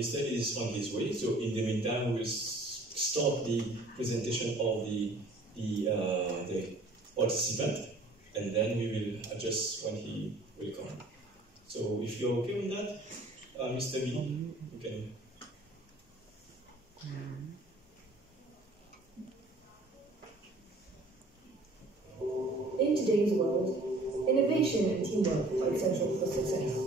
we study this on this way. So in the meantime, we will stop the presentation of the participant, and then we will adjust when he will come. So if you're okay with that, Mr. B, you can. In today's world, innovation and teamwork are essential for success.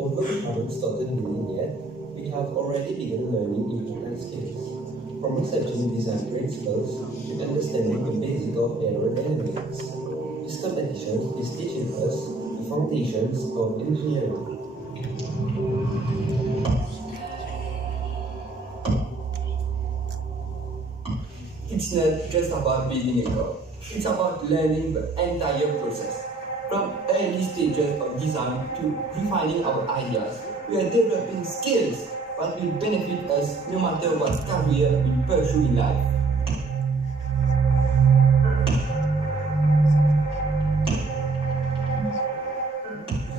Although we haven't started building yet, we have already begun learning important skills, from researching design principles to understanding the basics of aerodynamics. This competition is teaching us the foundations of engineering. It's not just about building a car, it's about learning the entire process. From early stages of design to refining our ideas, we are developing skills that will benefit us no matter what career we pursue in life.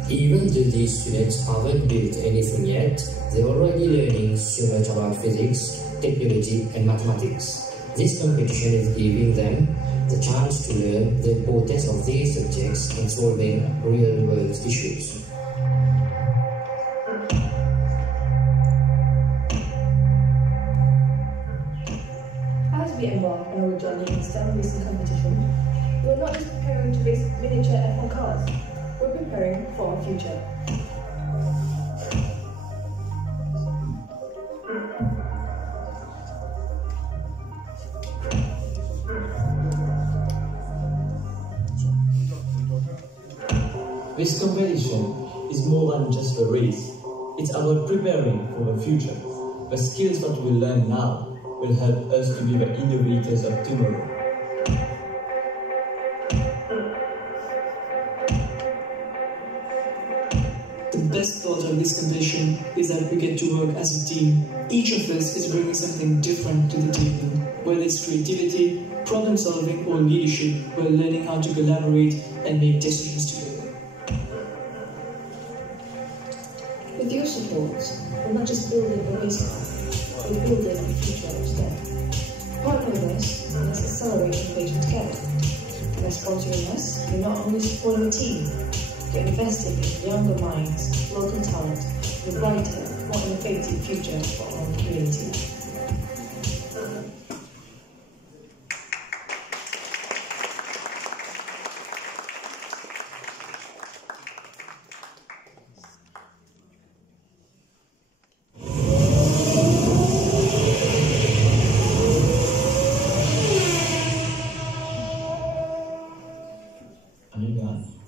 Even though these students haven't built anything yet, they're already learning so much about physics, technology and mathematics. This competition is giving them the chance to learn the importance of these subjects in solving real-world issues. As we embark on our journey in STEM racing competition, we're not just preparing to race miniature F1 cars, we're preparing for our future. This competition is more than just a race. It's about preparing for the future. The skills that we learn now will help us to be the innovators of tomorrow. The best part of this competition is that we get to work as a team. Each of us is bringing something different to the table. Whether it's creativity, problem solving or leadership, we're learning how to collaborate and make decisions together. With your support, we're not just building a race car, we're building a future of STEM. Partner with us, and let's accelerate innovation together. By sponsoring us, you're not only supporting the team, you're investing in younger minds, local talent, and a brighter, more innovative future for our community.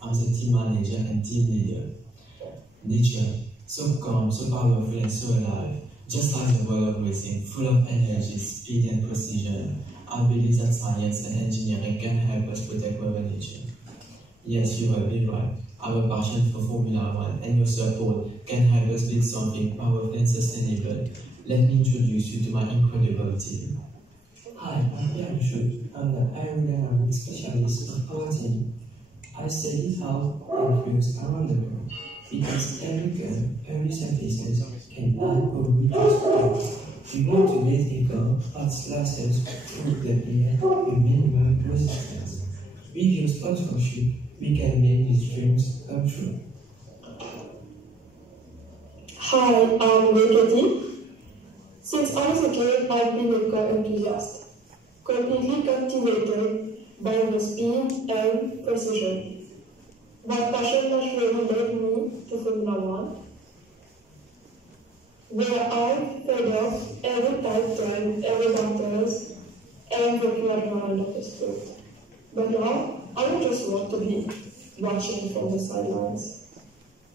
I'm the team manager and team leader. Nature, so calm, so powerful and so alive, just like the world of racing, full of energy, speed and precision. I believe that science and engineering can help us protect Mother Nature. Yes, you will be right. Our passion for Formula One and your support can help us build something powerful and sustainable. Let me introduce you to my incredible team. Hi, I'm Yang. I'm the aerodynamic specialist of our team. I study how it works around the world, because every gun, every surfaces can add or reduce power. We want to raise a car that lasts us through the air with minimum resistance. With your sponsorship, we can make these dreams come true. Hi, I'm Rekati. Since I was a kid, I've been a car enthusiast, completely captivated by the speed and precision. My passion has really led me to Formula One, where I fed off every tight turn, every batters, and working at one end of the sport. But now, I don't just want to be watching from the sidelines.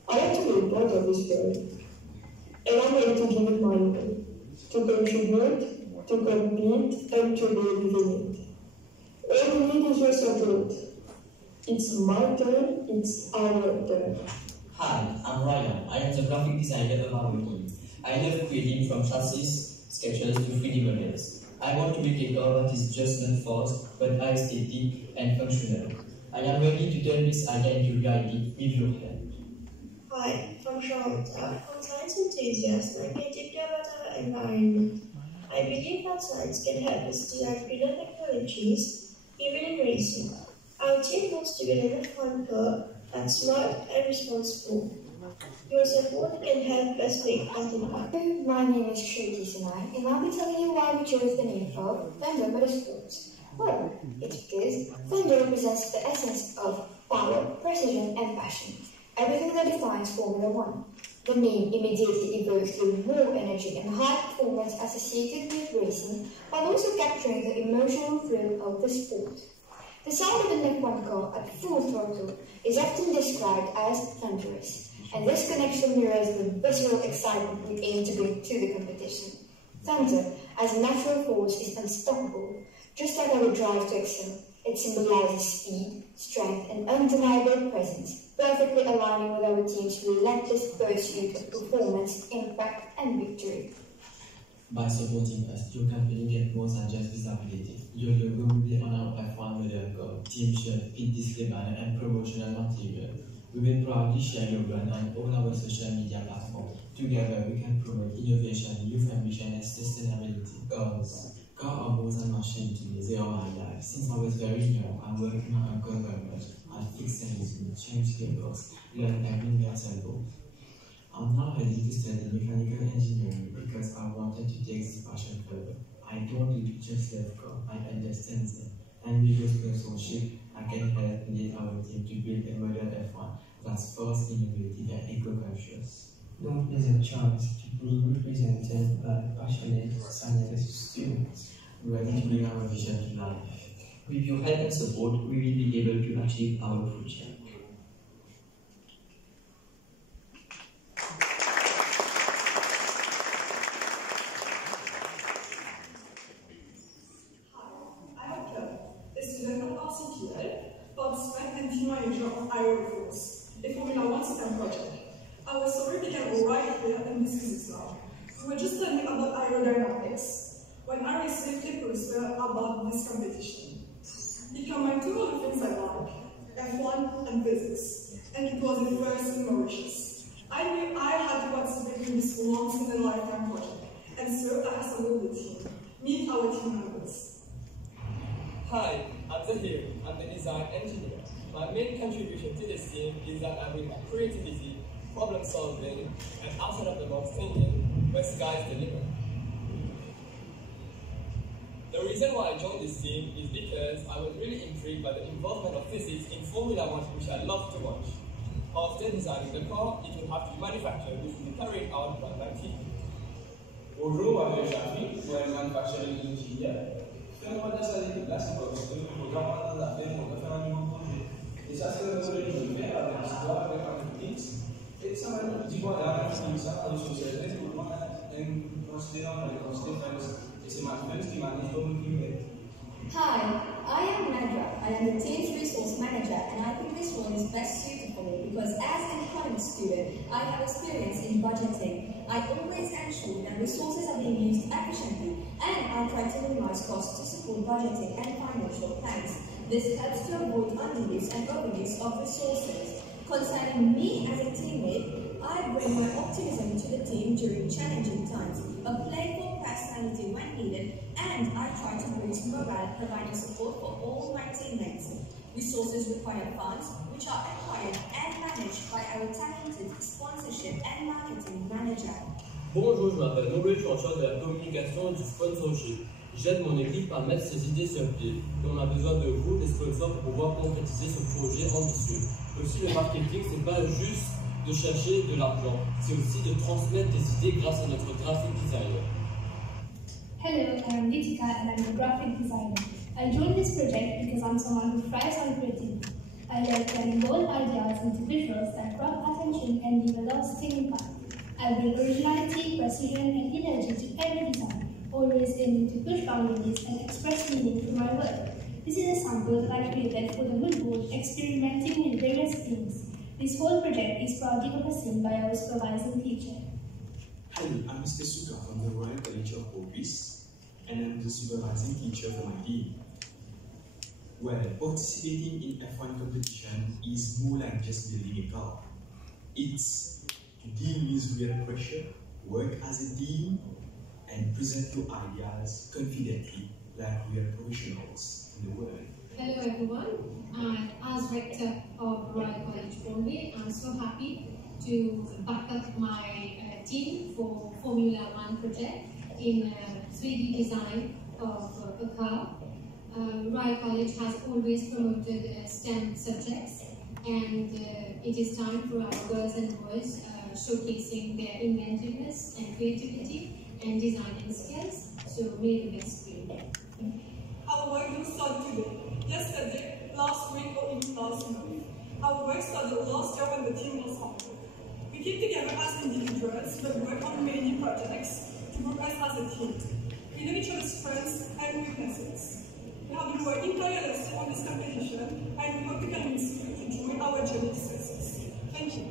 I want to be a part of this story, and I'm ready to give it my all, to contribute, to compete, and to live within it. All we need is your support. It's my turn, it's our turn. Hi, I'm Ryan. I am the graphic designer of our team. I love creating from chassis, sketches to 3D models. I want to make a car that is just not fast, but aesthetic and functional. I am ready to turn this idea into reality with your help. Hi, I'm Charlotte. I'm science enthusiast and I care deeply about our environment. I believe that science can help us design greener technologies, even in racing. Our team wants to build an F1 car that's smart and responsible. Your support can help us make that impact. My name is Shruti Sinai, and I'll be telling you why we chose the name of Thunder Motorsports. Well, it's because thunder represents the essence of power, precision, and passion. Everything that defines Formula One. The name immediately evokes the raw energy and high performance associated with racing, while also capturing the emotional thrill of the sport. The sound of an F1 car at full throttle is often described as thunderous, and this connection mirrors the visceral excitement we aim to bring to the competition. Thunder, as a natural force, is unstoppable. Just like our drive to excel, it symbolizes speed, strength, and undeniable presence, perfectly aligning with our team's relentless pursuit of performance, impact, and victory. By supporting us, your company gets more than just visibility. Your logo will be on our F1 model car, team shirt, pit display banner, and promotional material. We will proudly share your brand on all our social media platforms. Together, we can promote innovation, youth ambition, and sustainability. Cars are more than machines to me, they are my life. Since I was very young, I worked with my uncle very much. I fixed engines, changed gearbox, learned every metal bolt. I'm now ready to study mechanical engineering because I wanted to take this passion further. I don't really just love cars, I understand them. And with your sponsorship, I can help lead our team to build a modern F1 that's fast, innovative, and eco-conscious. Don't miss a chance to be represented by passionate scientists students ready to bring our vision to life. With your help and support, we will be able to achieve our future. Participant and team manager of Aeroforce, a Formula One system project. Our story began right here in this physics lab. We were just learning about aerodynamics when I received a poster about this competition. It combined two of the things I like, F1 and physics, and it was the first in Mauritius. I knew I had to participate in this once-in-a-lifetime project, and so I assembled the team. Meet our team members. Hi, I'm Zahir. I'm the design engineer. My main contribution to this team is that I bring my creativity, problem solving, and outside of the box thinking where sky's the limit. The reason why I joined this team is because I was really intrigued by the involvement of physics in Formula One, which I love to watch. After designing the car, it will have to be manufactured, which will be carried out by my team. Bonjour, je m'appelle Shafi, je suis manufacturing engineer. Fais-moi de ça l'équipe là, c'est parce que le programme on a fait, on a fait un nouveau projet. Et ça, c'est le projet que je fais avec l'histoire, avec analytics. Et ça m'a dit quoi, là, c'est ça, dans le social, c'est pour moi, considérant les conséquences. Et c'est ma friend qui m'a dit comme qui m'aide. Hi, I am Nadra. I am the team's resource manager, and I think this role is best suited for me because as an economics student, I have experience in budgeting. I always ensure that resources are being used efficiently, and I try to minimize costs to support budgeting and financial plans. This helps to avoid underuse and overuse of resources. Concerning me as a teammate, I bring my optimism to the team during challenging times, a playful personality when needed, and I try to boost morale, providing support for all my teammates. Resources require funds, which are acquired and managed by our talented sponsorship and marketing manager. Bonjour, je m'appelle Maurice, je suis en charge de la communication et du sponsorship. J'aide mon équipe à mettre ses idées sur pied. Et on a besoin de vous, des sponsors, pour pouvoir concrétiser ce projet ambitieux. Aussi, le marketing, c'est pas juste de chercher de l'argent, c'est aussi de transmettre des idées grâce à notre graphic designer. Hello, I am Nitika and I'm a graphic designer. I joined this project because I'm someone who thrives on creativity. I love turning bold ideas into visuals that grab attention and leave a lasting impact. I bring originality, precision, and energy to every design, always aiming to push boundaries and express meaning through my work. This is a sample that I created for the mood board, experimenting with various themes. This whole project is proudly overseen by our supervising teacher. Hi, I'm Mr. Suka from the Royal College of Office, and I'm the supervising teacher for my team. Well, participating in F1 competition is more like just building a car. It's to deal with real pressure, work as a team, and present your ideas confidently like real professionals in the world. Hello everyone, as rector of Royal College Bombay, I'm so happy to back up my team for Formula 1 project in 3D design of a car. Royal College has always promoted STEM subjects, and it is time for our girls and boys showcasing their inventiveness and creativity and designing skills. So may the best be. Our work didn't start today, yesterday, last week, or even last month. Our work started last year when the team was formed. We keep together as individuals, but work on many projects to progress as a team. We know each other's strengths and weaknesses. We have been working tirelessly on this competition, and we hope to convince you to join our journey to success. Thank you.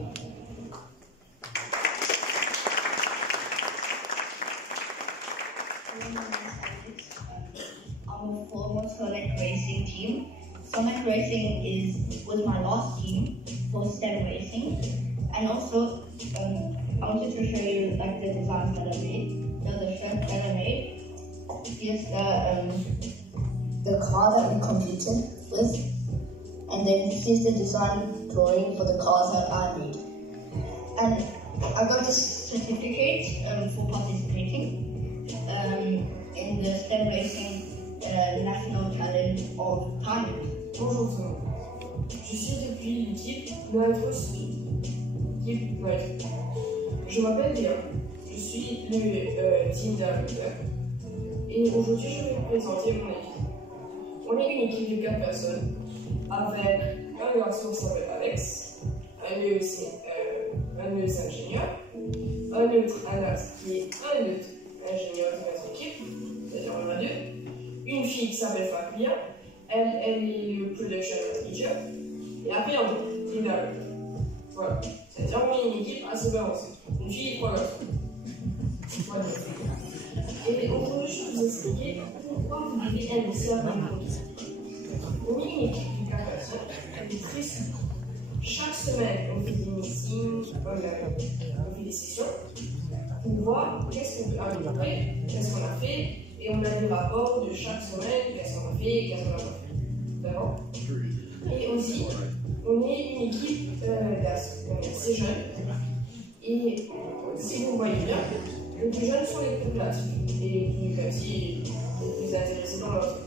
I'm a former Select Racing team. Select Racing was my last team for STEM racing, and also I wanted to show you like the designs that I made. The shirt that I made. Here's the car that we competed with, and then here's the design drawing for the cars that I made. And I got this certificate for participating in the STEM Racing National Challenge of Thailand. Bonjour tout le monde. Je suis depuis l'équipe Neutre Sud. L'équipe Neutre. Je m'appelle Léa. Je suis le team directeur. Et aujourd'hui, je vais vous présenter mon équipe. On est une équipe de 4 personnes avec un garçon qui s'appelle Alex, un neutre ingénieur, un neutre Anas qui est un neutre ingénieur de notre équipe, c'est-à-dire on en a 2, une fille qui s'appelle Fabia, elle est le production manager, et après un autre qui est David. Voilà, c'est-à-dire on est une équipe assez balancée, une fille et 3 garçons. Voilà. Et aujourd'hui, je vais vous expliquer pourquoi vous devez investir dans une équipe. On est une équipe de 4 personnes, elle est très simple. Chaque semaine, on fait des meetings, on fait des sessions pour voir qu'est-ce qu'on peut améliorer, qu'est-ce qu'on a fait, et on a des rapports de chaque semaine, qu'est-ce qu'on a fait, qu'est-ce qu'on n'a pas fait. D'accord? Et aussi, on est une équipe assez jeune, et si vous voyez bien, les plus jeunes sont les plus créatifs, et les plus créatifs, les plus intéressés dans leur truc.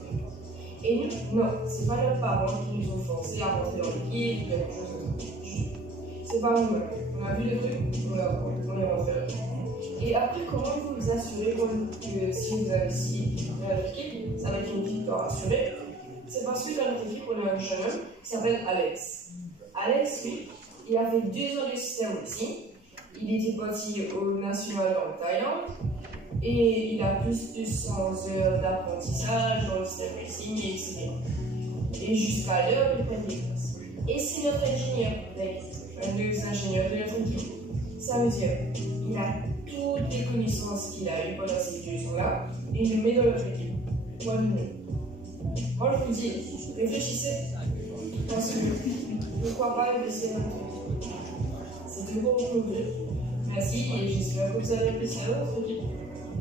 Et nous, non, c'est pas leurs parents qui nous ont forcés à rentrer dans l'équipe ou quelque chose comme ça. C'est pas nous-mêmes. On a vu le truc, on est rentré là. Et après, comment vous vous assurez que si vous investissez dans notre équipe, ça va être une victoire assurée? C'est parce que dans notre équipe, on a un jeune homme qui s'appelle Alex. Alex, lui, il a fait 2 ans de système aussi. Il était parti au national en Thaïlande et il a plus de 100 heures d'apprentissage dans le système racing, etc. Et jusqu'à l'heure, il prend des classes. Et c'est notre ingénieur, un des ingénieurs de notre équipe. Ça veut dire qu'il a toutes les connaissances qu'il a eues pendant ces 2 ans-là et il le met dans notre équipe. Moi, je vous dis, réfléchissez, parce que pourquoi pas investir dans notre équipe? C'est tout pour aujourd'hui. Merci et j'espère que vous avez apprécié notre équipe.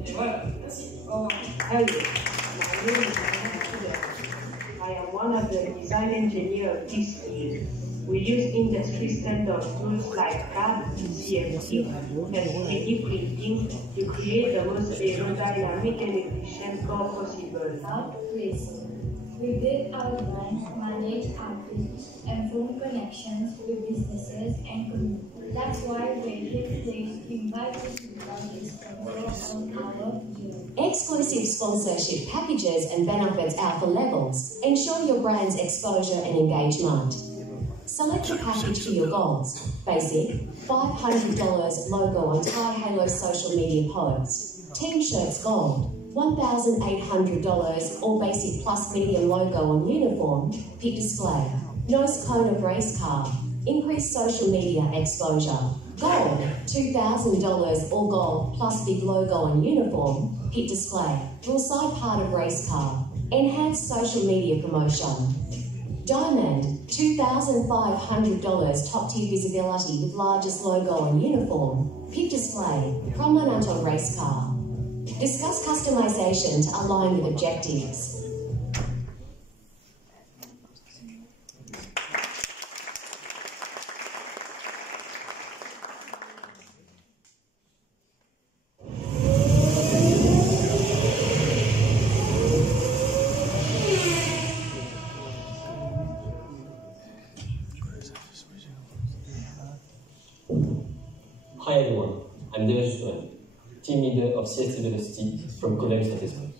Et voilà, merci. Au revoir. Hello, my name is Anna. I am one of the design engineers of this team. We use industry standard tools like CAD and CNC and 3D printing to create the most aerodynamic and efficient car possible. We build our brand, manage outreach, and form connections with businesses and communities. That's why we're here today to invite you to become a sponsor on our journey. Exclusive sponsorship packages and benefits at the levels ensure your brand's exposure and engagement. Select a package for your goals. Basic, $500 logo on Thai Halo social media posts. Team shirts gold, $1,800 or basic plus medium logo on uniform, pit display. Nose cone of race car, increased social media exposure. Gold, $2,000 or gold plus big logo on uniform, pit display. Will side part of race car. enhanced social media promotion. Diamond, $2,500 top-tier visibility with largest logo on uniform, pig display, prominent on race car. Discuss customization to align with objectives. Hi everyone, I'm team leader of CSC Velocity from Collège Saint-Esprit.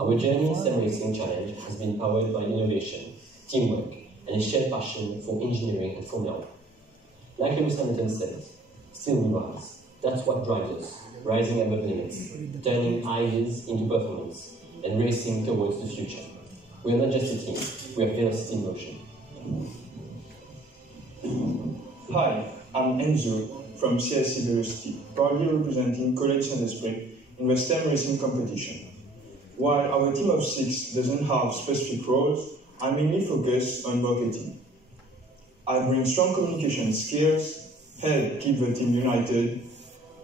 Our journey in STEM Racing Challenge has been powered by innovation, teamwork, and a shared passion for engineering and Formula 1. Like Lewis Hamilton says, still we rise. That's what drives us, rising above limits, turning ideas into performance, and racing towards the future. We are not just a team, we are Velocity in motion. Hi, I'm Enzo from CSC Velocity, proudly representing Collège Saint-Esprit in the STEM racing competition. While our team of 6 doesn't have specific roles, I mainly focus on marketing. I bring strong communication skills, help keep the team united,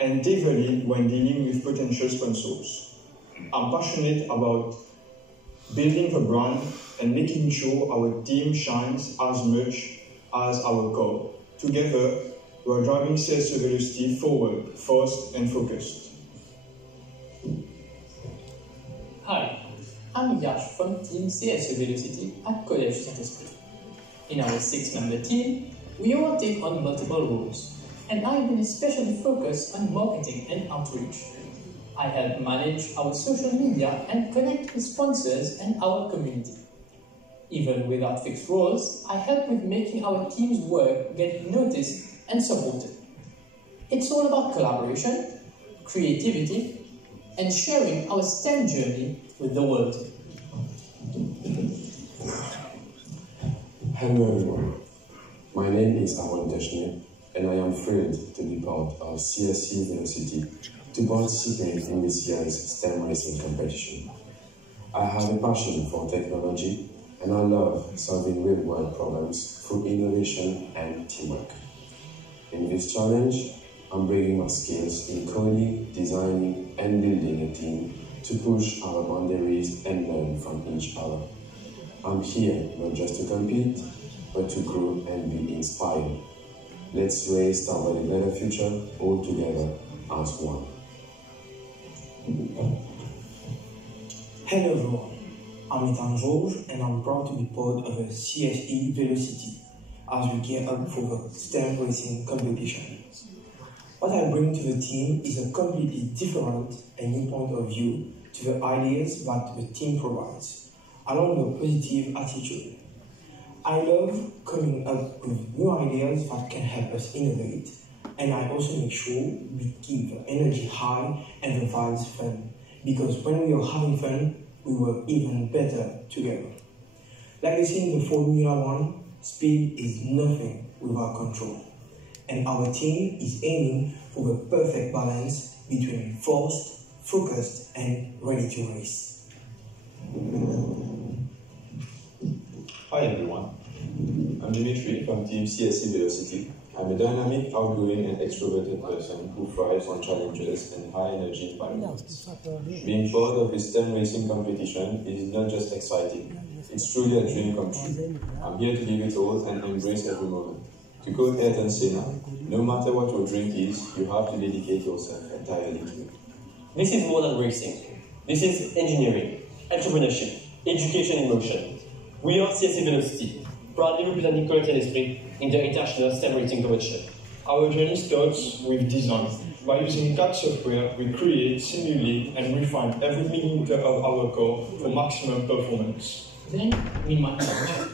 and take the lead when dealing with potential sponsors. I'm passionate about building the brand and making sure our team shines as much as our core. Together, we are driving CSC Velocity forward, fast and focused. Hi, I'm Yash from Team CSC Velocity at Collège Saint-Esprit. In our 6-member team, we all take on multiple roles, and I will especially focus on marketing and outreach. I help manage our social media and connect with sponsors and our community. Even without fixed roles, I help with making our team's work get noticed and supported. It's all about collaboration, creativity, and sharing our STEM journey with the world. Hello everyone, my name is Aaron Deshne, and I am thrilled to be part of CSC Velocity to participate in this year's STEM racing competition. I have a passion for technology, and I love solving real-world problems through innovation and teamwork. In this challenge, I'm bringing my skills in coding, designing, and building a team to push our boundaries and learn from each other. I'm here not just to compete, but to grow and be inspired. Let's race toward a better future all together as one. Hello everyone, I'm Ethan George, and I'm proud to be part of a CSE Velocity as we gear up for the STEM racing competition. What I bring to the team is a completely different and new point of view to the ideas that the team provides, along with a positive attitude. I love coming up with new ideas that can help us innovate, and I also make sure we keep the energy high and the vibes fun, because when we are having fun, we work even better together. Like they say in the Formula 1, speed is nothing without control, and our team is aiming for the perfect balance between fast, focused, and ready to race. Hi everyone, I'm Dimitri from Team CSC Velocity. I'm a dynamic, outgoing, and extroverted person who thrives on challenges and high-energy environments. Being part of this STEM racing competition is not just exciting, it's truly a dream come true. I'm here to give it all and embrace every moment. To quote Ayrton Senna, no matter what your drink is, you have to dedicate yourself entirely to it. This is more than racing. This is engineering, entrepreneurship, education in motion. We are CSC Velocity, proudly representing Collège Saint-Esprit in the international STEM racing competition. Our journey starts with design. By using CAD software, we create, simulate, and refine every millimeter of our core for maximum performance. Then we manufacture.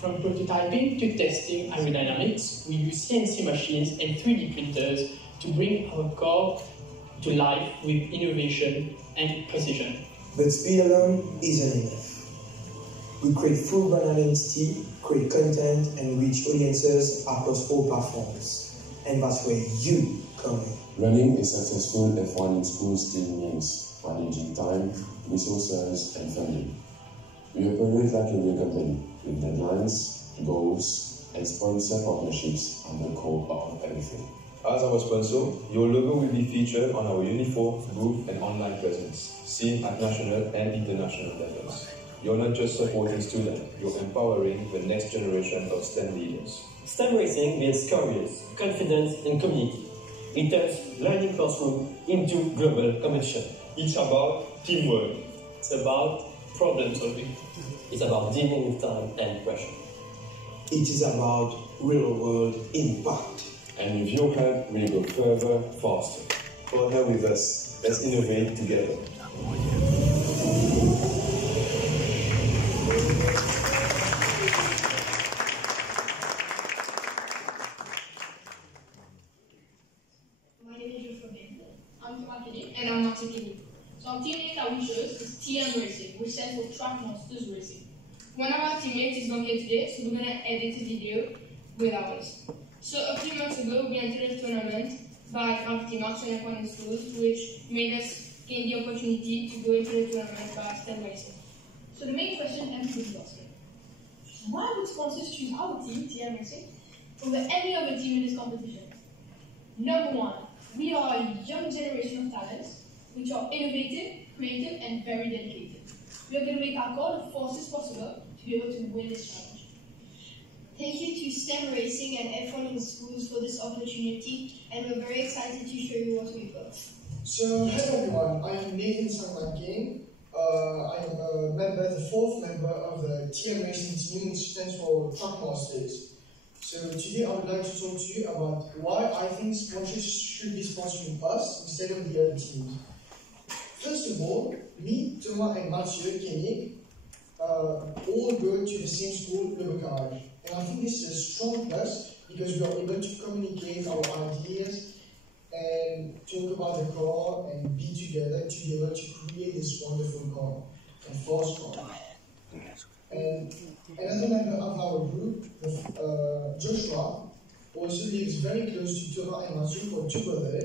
From prototyping to testing aerodynamics, we use CNC machines and 3D printers to bring our core to life with innovation and precision. But speed alone isn't enough. We create full brand identity, create content, and reach audiences across all platforms. And that's where you come in. Running a successful F1 in school still means managing time, resources, and funding. We operate like a new company, with deadlines, goals, and sponsor partnerships at the core of everything. As our sponsor, your logo will be featured on our uniform, booth, and online presence, seen at national and international levels. You're not just supporting students, you're empowering the next generation of STEM leaders. STEM Racing builds careers, confidence, and community. It turns learning classroom into global competition. It's about teamwork. It's about problem solving. It's about dealing with time and pressure. It is about real-world impact. And with your help, we'll go further, faster. Partner with us. Let's innovate together. My name is Joshua. I'm Marketing and I'm not team. So our teammate that we chose is TM Racing, which stands for Track Monsters Racing. One of our teammates is not here today, so we're going to edit the video with ours. So a few months ago, we entered a tournament by Marketing Arts and Equine Schools, which made us gain the opportunity to go into the tournament by STEM Racing. So the main question everybody is asking, why would sponsors choose our team, TM Racing, over any other team in this competition? Number one, we are a young generation of talents, which are innovative, creative, and very dedicated. We are going to make our goal the fastest possible to be able to win this challenge. Thank you to STEM Racing and F1 in Schools for this opportunity, and we're very excited to show you what we've got. So, hello everyone, I am Nathan Sangman. I am a member, the fourth member of the TM Racing team, which stands for Track Masters. So today I would like to talk to you about why I think sponsors should be sponsoring us instead of the other teams. First of all, me, Thomas and Mathieu Koenig all go to the same school, Le Bocage. And I think this is a strong plus because we are able to communicate our ideas and talk about the car and be together to be able to create this wonderful car and fast car. And another member of our group, Joshua, also lives very close to Thomas and Mathieu for 2 brothers,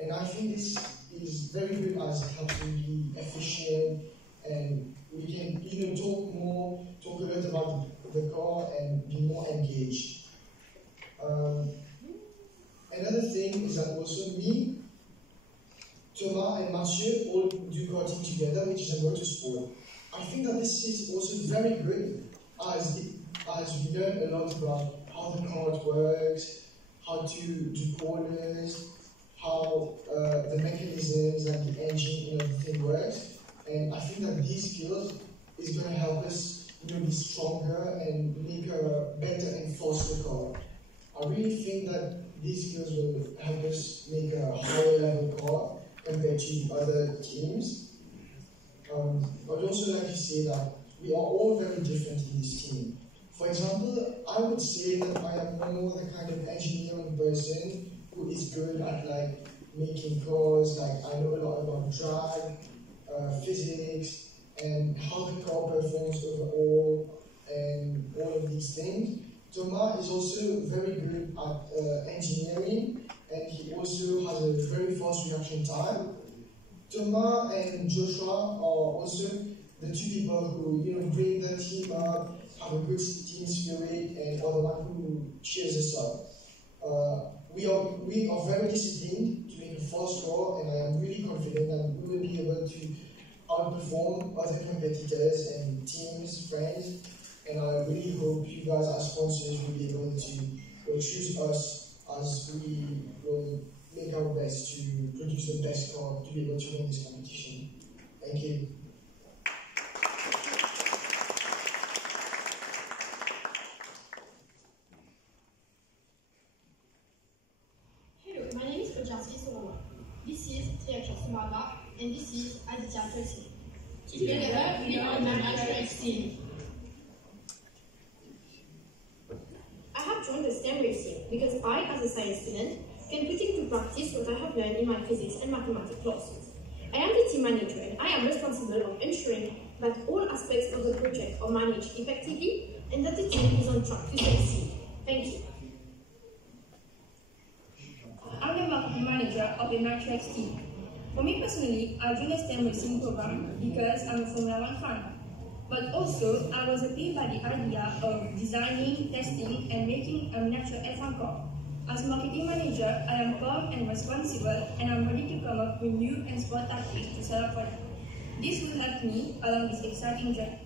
and I think this is very good as it helps to be efficient and we can talk a lot about the car and be more engaged. Another thing is that also me, Thomas and Mathieu all do karting together, which is a motorsport. I think that this is also very good as we learn a lot about how the car works, how to do corners, how the mechanisms and the engine and everything works. And I think that these skills is going to help us be stronger and make a better and faster car. I really think that these skills will help us make a higher level car compared to other teams. I'd also like to say that we are all very different in this team. For example, I would say that I am more the kind of engineering person who is good at making cars, I know a lot about drag, physics, and how the car performs overall, and all of these things. Thomas is also very good at engineering, and he also has a very fast reaction time. Thomas and Joshua are also the 2 people who bring the team up, have a good team spirit, and are the one who cheers us up. We are very disciplined to make a fast car, and I am really confident that we will be able to outperform other competitors and teams, friends, and I really hope you guys as sponsors will be able to choose us as we will make our best to produce the best car to be able to win this competition. Thank you. Hello, my name is Kojanski Solomon. This is Triaksha Sumaba, and this is Aditya Tracy. Together, we are the Matrix team. I have joined the STEM Racing because I, as a science student, can put into practice what I have learned in my physics and mathematics classes. I am the team manager and I am responsible of ensuring that all aspects of the project are managed effectively and that the team is on track to succeed. Thank you. I'm the marketing manager of the Matrix team. For me personally, I joined the STEM Racing program because I'm a Formula 1 fan. But also, I was appealed by the idea of designing, testing, and making a miniature F1 car. As marketing manager, I am calm and responsible, and I'm ready to come up with new and smart tactics to sell a product. This will help me along this exciting journey.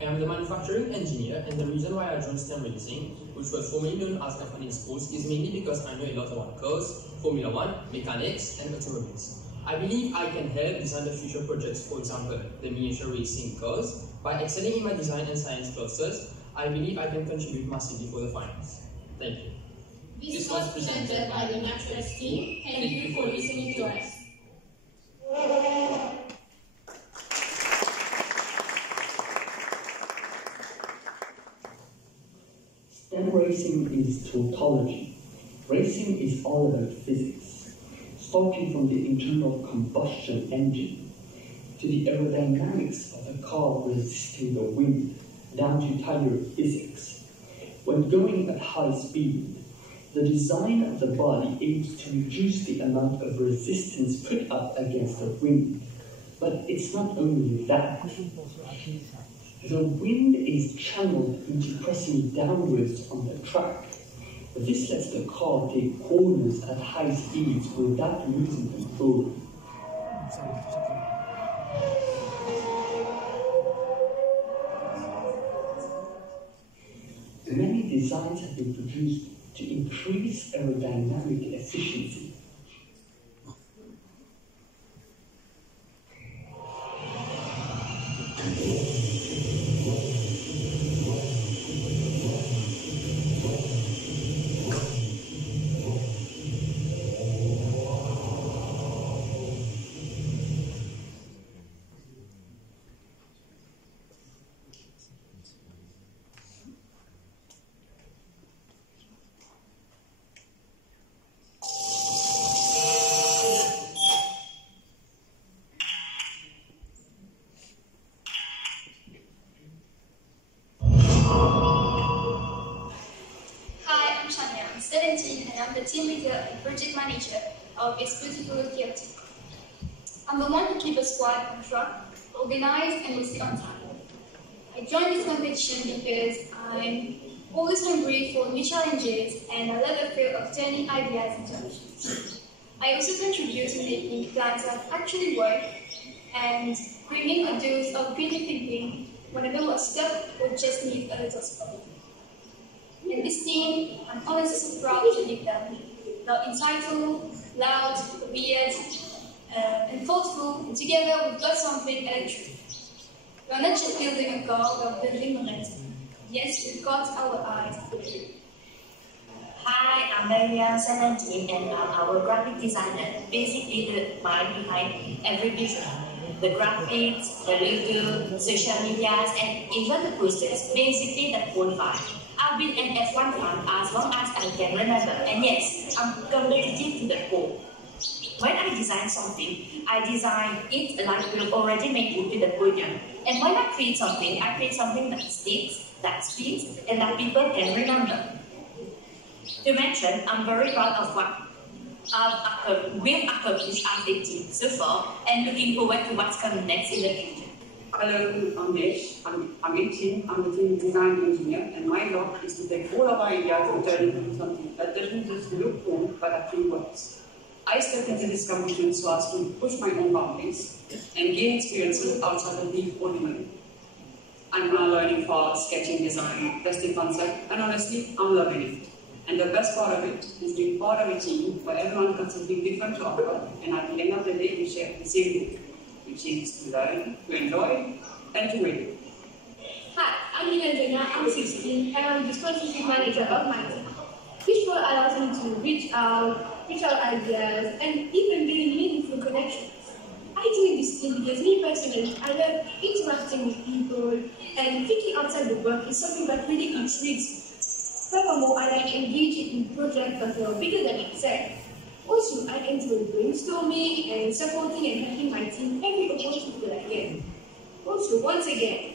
I am the manufacturing engineer, and the reason why I joined STEM Racing, which was formerly known as F1 in sports, is mainly because I know a lot about cars, Formula 1, mechanics, and automobiles. I believe I can help design the future projects, for example, the miniature racing cars. By excelling in my design and science clusters, I believe I can contribute massively for the finance. Thank you. This was presented by the Naturalist team. Thank you for listening to us. STEM racing is tautology. Racing is all about physics, starting from the internal combustion engine to the aerodynamics of a car resisting the wind, down to tire physics. When going at high speed, the design of the body aims to reduce the amount of resistance put up against the wind. But it's not only that. The wind is channeled into pressing downwards on the track. This lets the car take corners at high speeds without losing control. Many designs have been produced to increase aerodynamic efficiency. Team leader and project manager of its beautiful care team. I'm the one to keep a squad on track, organized, and mostly on time. I joined this competition because I'm always hungry for new challenges and I love the thrill of turning ideas into actions. I also contribute to making plans that actually work and bringing a dose of critical thinking whenever we're stuck or just need a little support. In this team, I'm honestly so proud to lead them. They're entitled, loud, weird, and thoughtful, and together we've got something electric. We're not just building a car, we're building momentum. Yes, we've got our eyes on the future. Hi, I'm Maria, 17, and I'm our graphic designer, basically the mind behind every visual. The graphics, the logo, social medias, and even the posters, basically the whole vibe. I've been an F1 fan as long as I can remember, and yes, I'm competitive to the core. When I design something, I design it like we've already made it to the podium. And when I create something that sticks, that speaks, and that people can remember. To mention, I'm very proud of what we've accomplished as a team so far, and looking forward to what's coming next in the future. Hello, I'm Nesh. I'm 18. I'm the team design engineer, and my job is to take all of our ideas and turn it into something that doesn't just look cool, but actually works. I stepped into this competition so as to push my own boundaries and gain experiences outside of the ordinary. I'm now learning fast, sketching design, testing concept, and honestly, I'm loving it. And the best part of it is being part of a team where everyone got something different to offer, and at the end of the day, we share the same goal, which is to learn, to enjoy, and to win. Hi, I'm Nina. I'm 16, and I'm the sponsorship manager of my team. This role allows me to reach out ideas, and even build meaningful connections. I joined this team because me personally, I love interacting with people, and thinking outside the box is something that really intrigues me. Furthermore, I like engaging in projects that are bigger than myself. Also, I enjoy brainstorming and supporting and helping my team every opportunity that I get. Also, once again,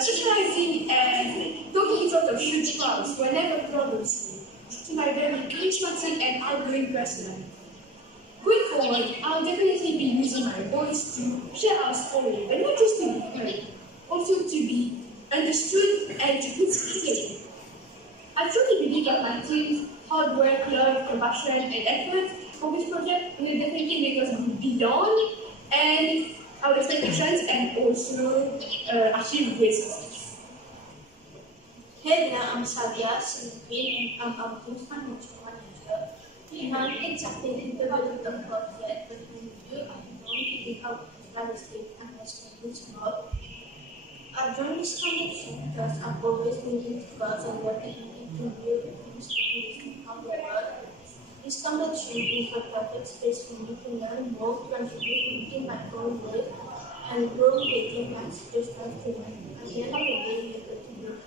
socializing and talking sort of huge crowds whenever problems to my very charismatic and outgoing personality. Going forward, I'll definitely be using my voice to share our story, but not just to be heard, also to be understood and to put together. I truly believe that my team's hard work, love, compassion, and effort for this project will definitely make us go beyond and our expectations and also achieve great success. Hey there, I'm Sadia Sinpin and I'm a Business Manager. We have exactly integrated the project between you and the help landscape and responsible work. I've joined this connection because I've always needed to girls and working to build institutions how they work. This connection is a perfect space for me to learn more, contribute in my own way, and grow with a team that's just like to me. At the end of the day, we are good to work.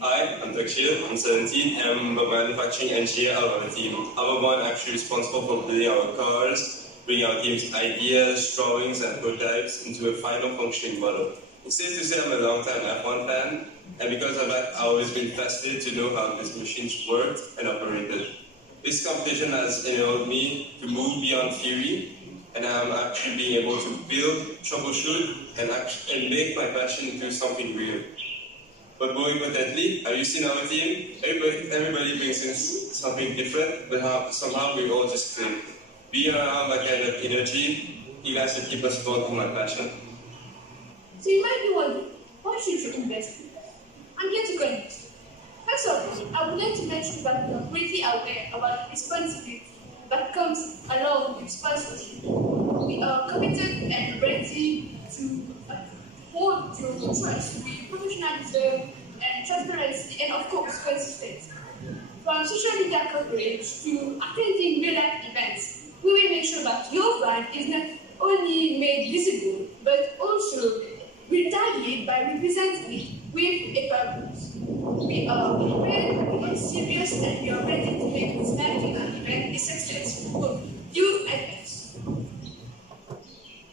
Hi, I'm Takshir, I'm 17, and I'm a manufacturing engineer of our team. I'm the one actually responsible for building our cars, bringing our team's ideas, drawings, and prototypes into a final functioning model. It's safe to say I'm a long-time F1 fan, and because of that, I've always been fascinated to know how these machines worked and operated. This competition has enabled me to move beyond theory, and I'm actually being able to build, troubleshoot, and make my passion into something real. But more importantly, have you seen our team? Everybody brings in something different, but somehow we all just click. Being around that kind of energy, you guys can keep us supporting my passion. So you might be wondering, why should you invest in us? I'm here to connect. First of all, I would like to mention that we are pretty aware about the responsibility that comes along with sponsorship. We are committed and ready to hold your trust with professionalism and transparency and, of course, consistency. From social media coverage to attending real-life events, we will make sure that your brand is not only made visible, but also retaliate by representing it with a purpose. We are prepared, we are serious, and we are ready to make this magical event a success for you and us.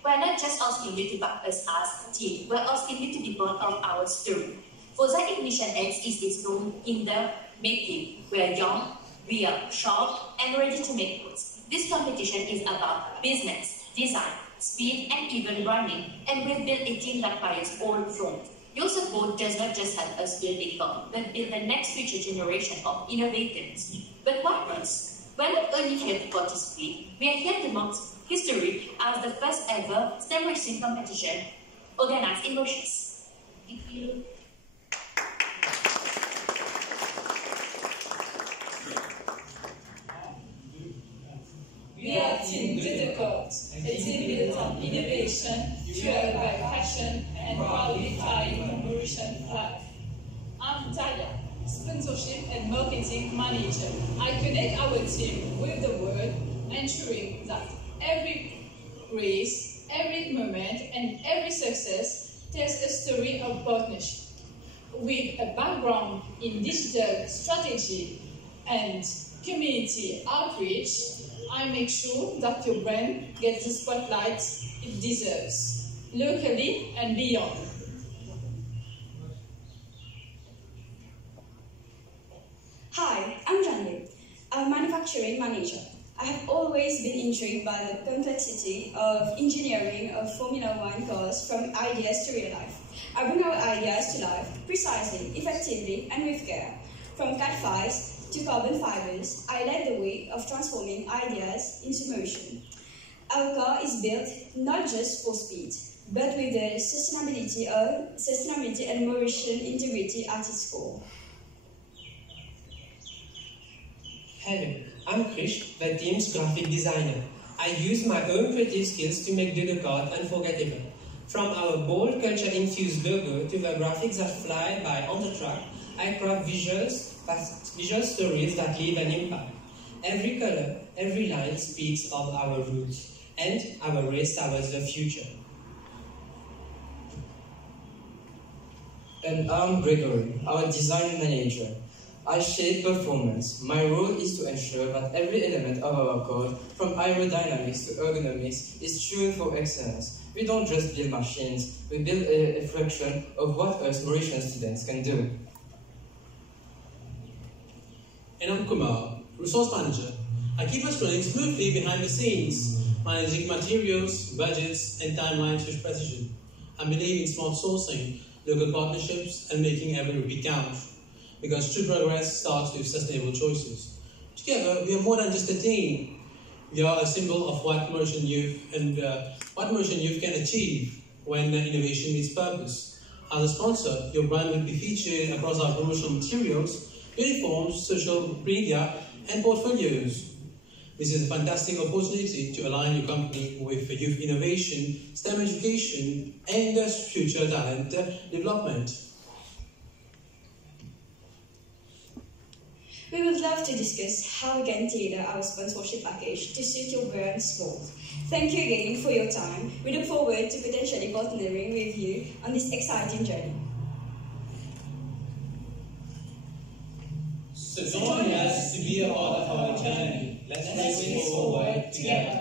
We're not just asking you to back us as a team, we're asking you to be part of our story. For that Ignition X is its own in the making. We are young, we are sharp, and ready to make moves. This competition is about business, design, speed, and even running, and we've built a team that fires all fronts. Your support does not just help us build a car, but build the next future generation of innovators. But what else? We're not only here to participate, we are here to mark history as the first ever STEM racing competition organized in Mauritius. Thank you. We are Team toute, a team built on innovation, fueled by passion, and proudly flying the Mauritian flag. I'm Talia, Sponsorship and Marketing Manager. I connect our team with the world, ensuring that every race, every moment, and every success tells a story of partnership. With a background in digital strategy and community outreach, I make sure that your brand gets the spotlight it deserves, locally and beyond. Hi, I'm Janvi. I'm a manufacturing manager. I have always been intrigued by the complexity of engineering of Formula One cars from ideas to real life. I bring our ideas to life precisely, effectively, and with care. From cat files to carbon fibers, I led the way of transforming ideas into motion. Our car is built not just for speed, but with the sustainability and Mauritian integrity at its core. Hello, I'm Krish, the team's graphic designer. I use my own creative skills to make the card unforgettable. From our bold culture-infused logo to the graphics that fly by on the track, I craft visual stories that leave an impact. Every color, every line speaks of our roots and our race towards the future. And I'm Gregory, our design manager. I shape performance. My role is to ensure that every element of our code, from aerodynamics to ergonomics, is tuned for excellence. We don't just build machines, we build a reflection of what us Mauritian students can do. And I'm Kumar, resource manager. I keep us running smoothly behind the scenes. managing materials, budgets, and timelines with precision. I believe in smart sourcing, local partnerships, and making every rupee count. Because true progress starts with sustainable choices. Together, we are more than just a team. We are a symbol of what Mauritian youth can achieve when innovation meets purpose. As a sponsor, your brand will be featured across our promotional materials, uniforms, social media, and portfolios. This is a fantastic opportunity to align your company with youth innovation, STEM education, and future talent development. We would love to discuss how we can tailor our sponsorship package to suit your brand's goals. Thank you again for your time. We look forward to potentially partnering with you on this exciting journey. So join us to be a part of our journey. Let's move forward together.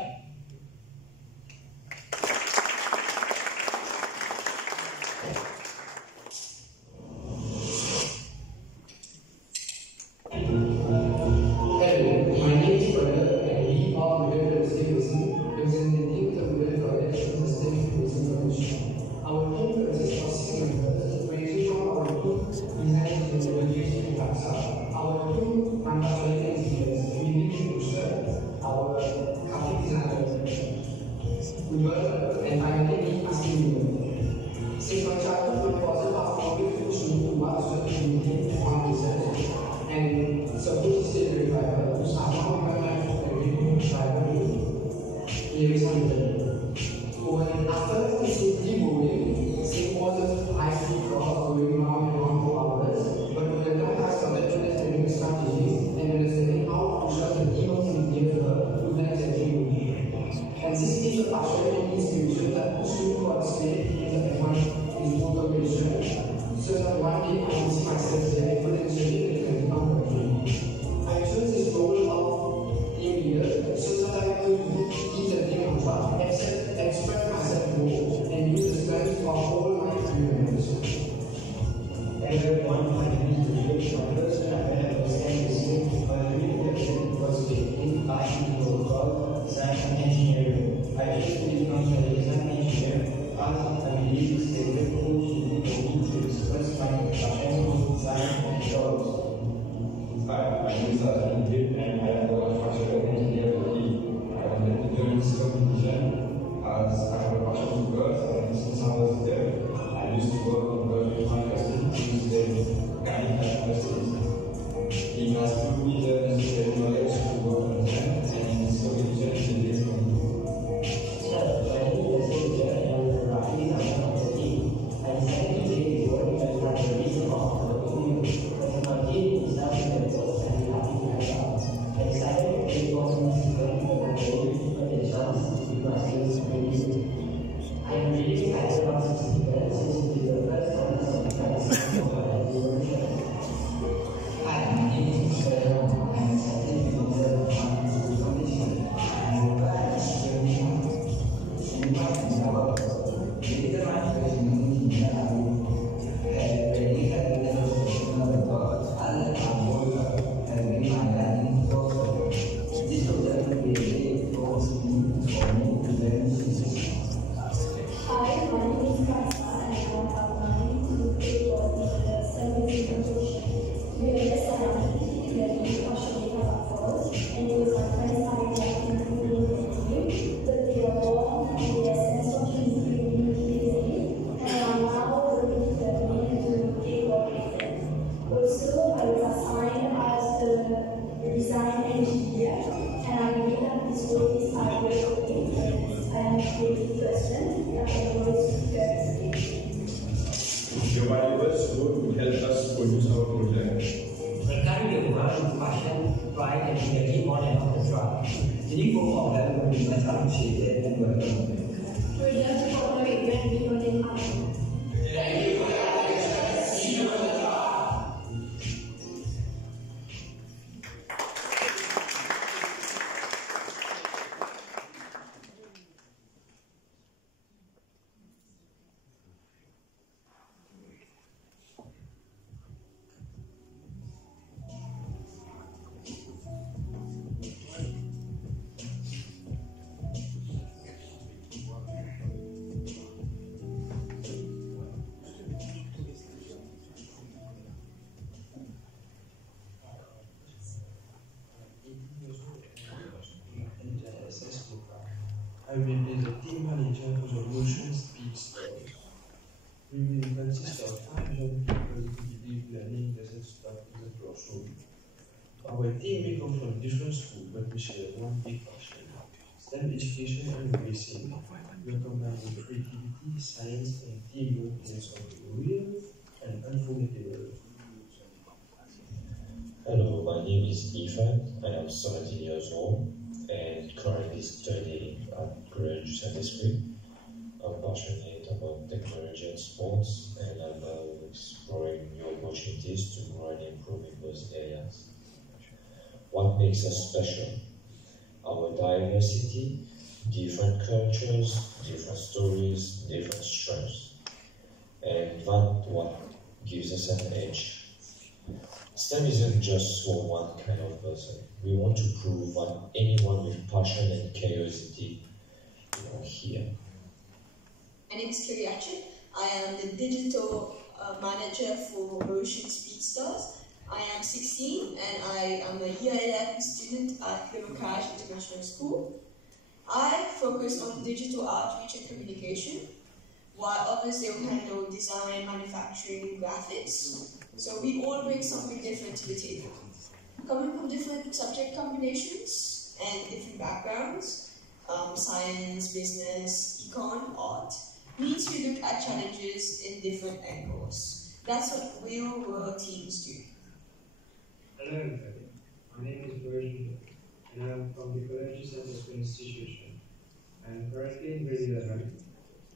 Your valuable support will help us produce our project. Berkali dengan passion, pride, and energy on and off the track. Jadi, both of them will be much appreciated and welcome. We're here to collaborate when we know them. Thank you for your attention. See you on the top. I will be the team manager for the motion speed stores. We will consist of 5 young people who live learning lessons stuff in the classroom. Our team may come from different schools, but we share one big passion: STEM education and racing. We are combining creativity, science, and teamwork in something real and unforgettable. Hello, my name is Ethan. I am 17 years old and currently studying at College Saint Esprit. I'm passionate about technology and sports, and I'm exploring new opportunities to grow and improve in those areas. What makes us special? Our diversity, different cultures, different stories, different strengths. And that's what gives us an edge. STEM isn't just for one kind of person. We want to prove that anyone with passion and curiosity is here. My name is Kiriachi. I am the digital manager for Motion Speed Stars. I am 16 and I am a year 11 student at Cleveland International School. I focus on digital outreach and communication, while others they will handle design, manufacturing, graphics. So we all bring something different to the table. Coming from different subject combinations and different backgrounds, science, business, econ, art, means we look at challenges in different angles. That's what real world teams do. Hello everybody, my name is Maurice Info, and I am from the College Saint Esprit Institution. I am currently in grade 11,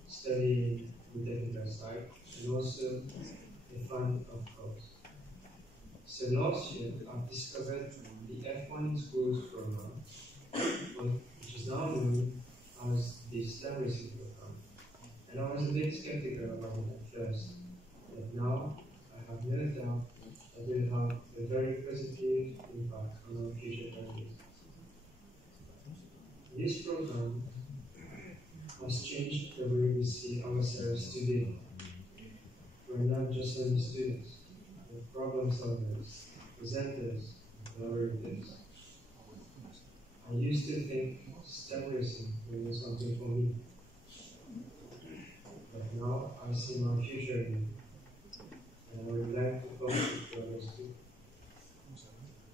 studying the technical side and also the fun of course. So last year I discovered the F1 in Schools program, which is now known as the STEM Racing program. And I was a bit skeptical about it at first, but now I have no doubt that will have a very positive impact on our future careers. This program has changed the way we see ourselves today. We're not just only students, we're problem solvers, presenters, collaborators. I used to think STEM racing was something for me, but now I see my future in it. And I would like to talk to others too.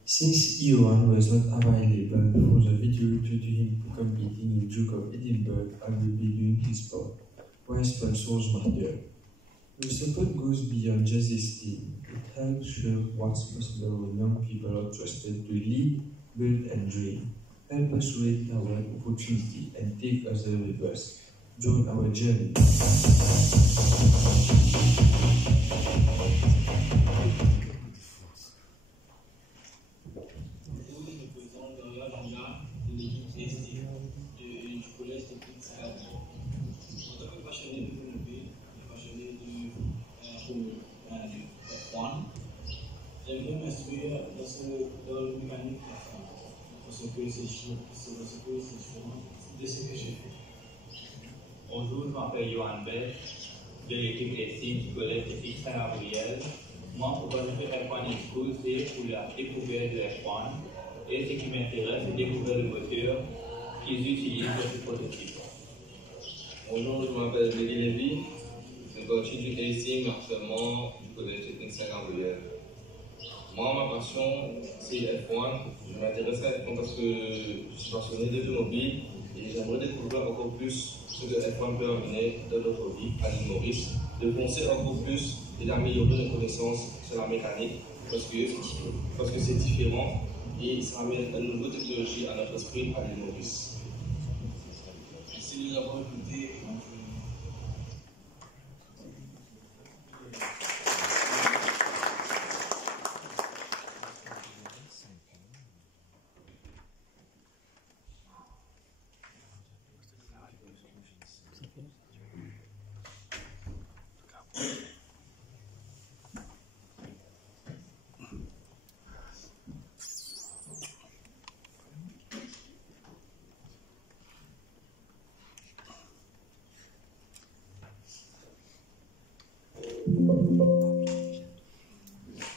Since Iwan was not available for the video due to him competing in Duke of Edinburgh, I will be doing his part. Why sponsors matter? The support goes beyond just this team. It helps show what's possible when young people are trusted to lead, build, and dream. Help us create our opportunity and take us there with us. Join our journey. J'aimerais m'instruire dans le mécanique parce que c'est différent de ce que j'ai fait. Bonjour, je m'appelle Johan Bell de l'équipe éthique du collège éthique Saint-Gabriel. Moi, pourquoi je fais F1 in School, c'est pour la découverte de F1. Et ce qui m'intéresse, c'est découvrir le moteur qu'ils utilisent pour ce prototype. Bonjour, je m'appelle Béli Lévy. Je fais partie du racing actuellement du collège technique Saint-Gabriel. Moi, ma passion, c'est F1. Je m'intéresse à F1 parce que je suis passionné d'automobile et j'aimerais découvrir encore plus ce que F1 peut amener dans notre vie à l'île Maurice, de penser encore plus et d'améliorer nos connaissances sur la mécanique parce que c'est différent et ça amène une nouvelle technologie à notre esprit à l'île Maurice. Merci de nous avoir écoutés.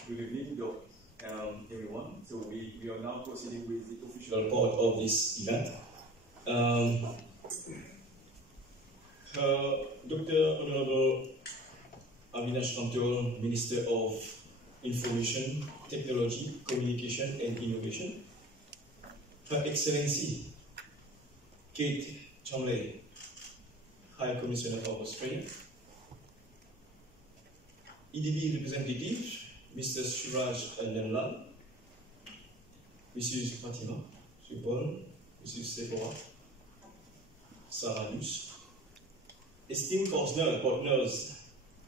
Good evening, everyone. So we are now proceeding with the official part of this event. Damage Control Minister of Information, Technology, Communication and Innovation, Her Excellency Kate Chomley, High Commissioner of Australia, EDB representative, Mr. Shiraj Al-Lamlal, Mrs. Fatima, Mr. Paul, Mrs. Sephora, Sarah Luce, esteemed partners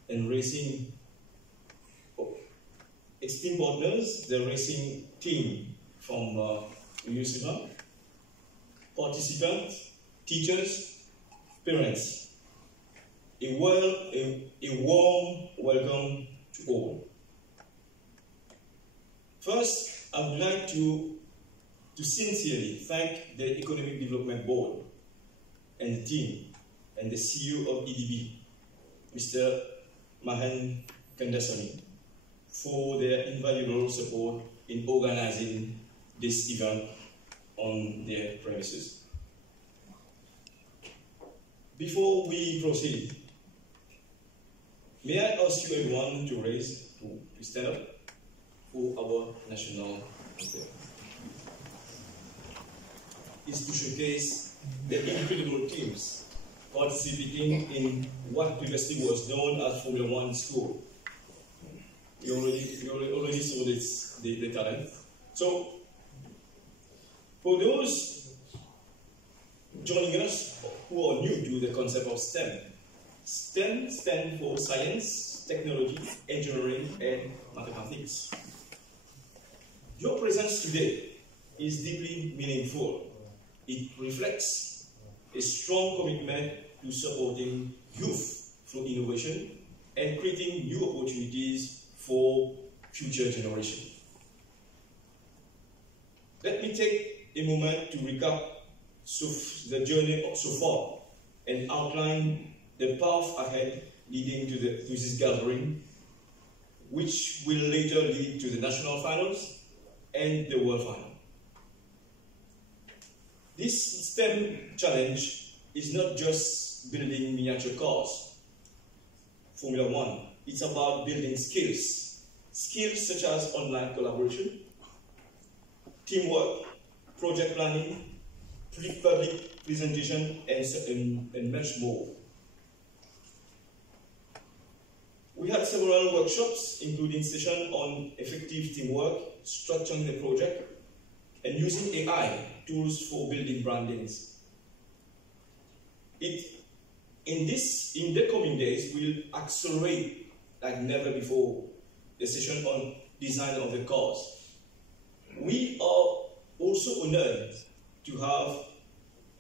and racing, esteemed partners, the racing team from UCMA, participants, teachers, parents, a warm welcome to all. First, I would like to sincerely thank the Economic Development Board and the team and the CEO of EDB, Mr. Mahan Kandasamy, for their invaluable support in organizing this event on their premises. Before we proceed, may I ask you everyone to stand up for our national anthem. Is to showcase the incredible teams participating in what previously was known as Formula One School. You already saw the talent. So, for those joining us who are new to the concept of STEM, STEM stands for Science, Technology, Engineering, and Mathematics. Your presence today is deeply meaningful. It reflects a strong commitment to supporting youth through innovation and creating new opportunities for future generations. Let me take a moment to recap the journey so far and outline the path ahead leading to this gathering, which will later lead to the national finals and the world final. This STEM challenge is not just building miniature cars, Formula One. It's about building skills such as online collaboration, teamwork, project planning, public presentation, and much more. We had several workshops, including sessions on effective teamwork, structuring the project, and using AI tools for building brandings. In the coming days, we'll accelerate like never before the session on design of the cars. We are also honored to have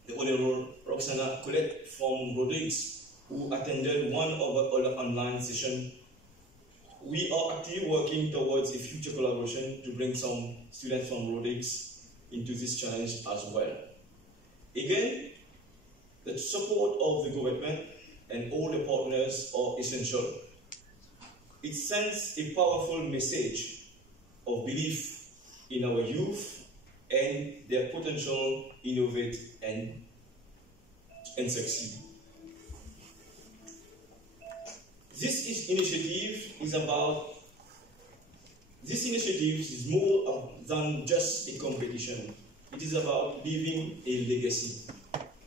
the Honorable Roxana Colette from Rodrigues, who attended one of our online sessions. We are actively working towards a future collaboration to bring some students from Rodrigues into this challenge as well. Again, the support of the government and all the partners are essential. It sends a powerful message of belief in our youth and their potential to innovate and succeed. This initiative is more than just a competition. It is about leaving a legacy.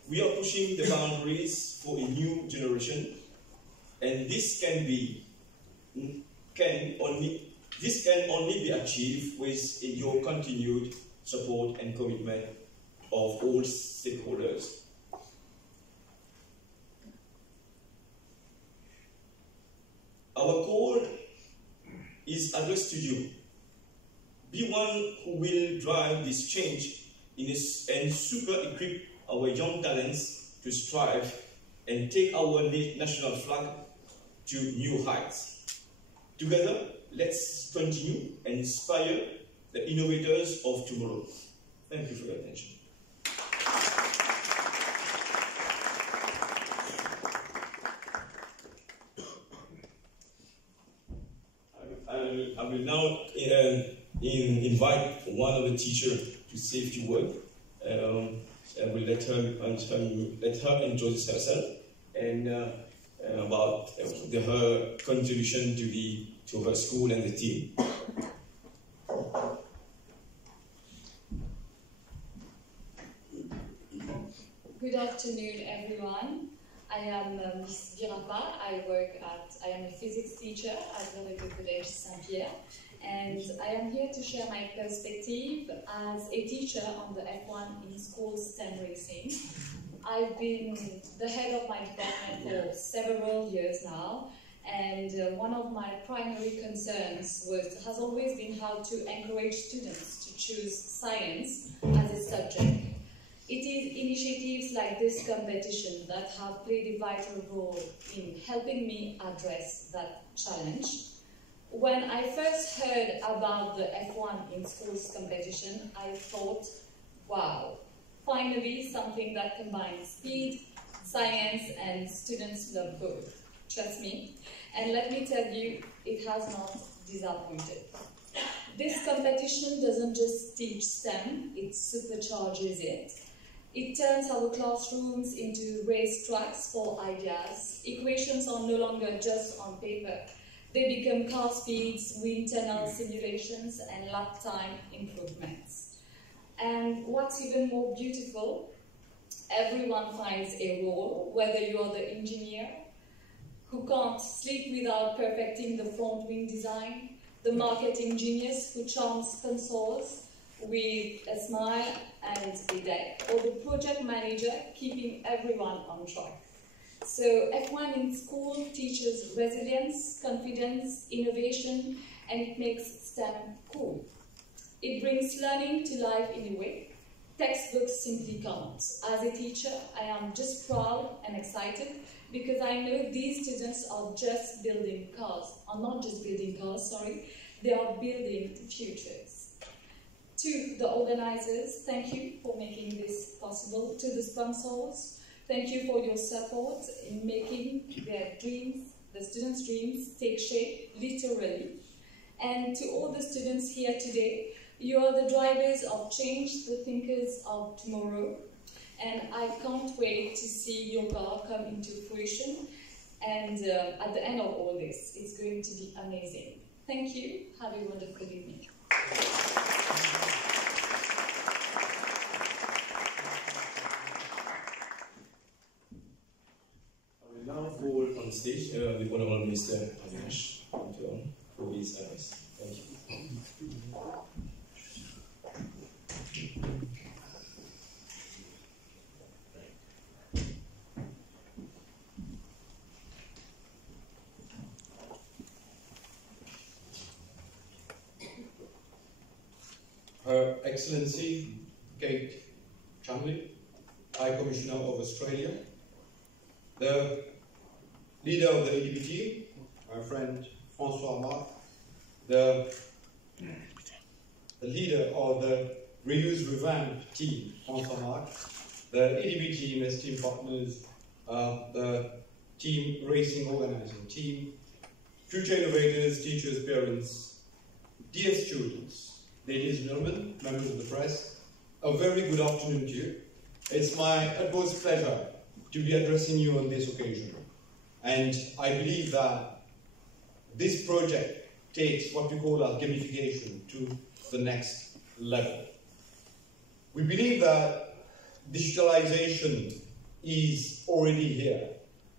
We are pushing the boundaries for a new generation, and this can only be achieved with your continued support and commitment of all stakeholders. Our call is addressed to you. Be one who will drive this change and super equip our young talents to strive and take our national flag to new heights. Together, let's continue and inspire the innovators of tomorrow. Thank you for your attention. I will now invite one of the teachers to say a few words. I will let her introduce herself, and about her contribution to her school and the team. Good afternoon, everyone. I am Miss Birapa. I am a physics teacher at the Collège Saint-Pierre, and I am here to share my perspective as a teacher on the F1 in school STEM racing. I've been the head of my department for several years now, and one of my primary concerns has always been how to encourage students to choose science as a subject. It is initiatives like this competition that have played a vital role in helping me address that challenge. When I first heard about the F1 in schools competition, I thought, wow, finally something that combines speed, science, and students love both. Trust me. And let me tell you, it has not disappointed. This competition doesn't just teach STEM, it supercharges it. It turns our classrooms into race tracks for ideas. Equations are no longer just on paper. They become car speeds, wind tunnel simulations, and lap time improvements. And what's even more beautiful, everyone finds a role, whether you are the engineer who can't sleep without perfecting the front wing design, the marketing genius who charms sponsors with a smile and a deck, or the project manager keeping everyone on track. So F1 in school teaches resilience, confidence, innovation, and it makes STEM cool. It brings learning to life in a way textbooks simply can't. As a teacher, I am just proud and excited because I know these students are just building cars, are not just building cars, sorry, they are building futures. To the organizers, thank you for making this possible. To the sponsors, thank you for your support in making their dreams, the students' dreams, take shape, literally. And to all the students here today, you are the drivers of change, the thinkers of tomorrow. And I can't wait to see your car come into fruition. And at the end of all this, it's going to be amazing. Thank you. Have a wonderful evening. Now call on stage the Honourable Minister Avinash for his address. Thank you. Her Excellency Kate Chumley, High Commissioner of Australia, the leader of the EDB team, my friend François Marc, the leader of the Reuse Revamp team, François Marc, the EDB team, esteemed partners, the team racing organizing team, future innovators, teachers, parents, dear students, ladies and gentlemen, members of the press, a very good afternoon to you. It's my utmost pleasure to be addressing you on this occasion. And I believe that this project takes what we call our gamification to the next level. We believe that digitalization is already here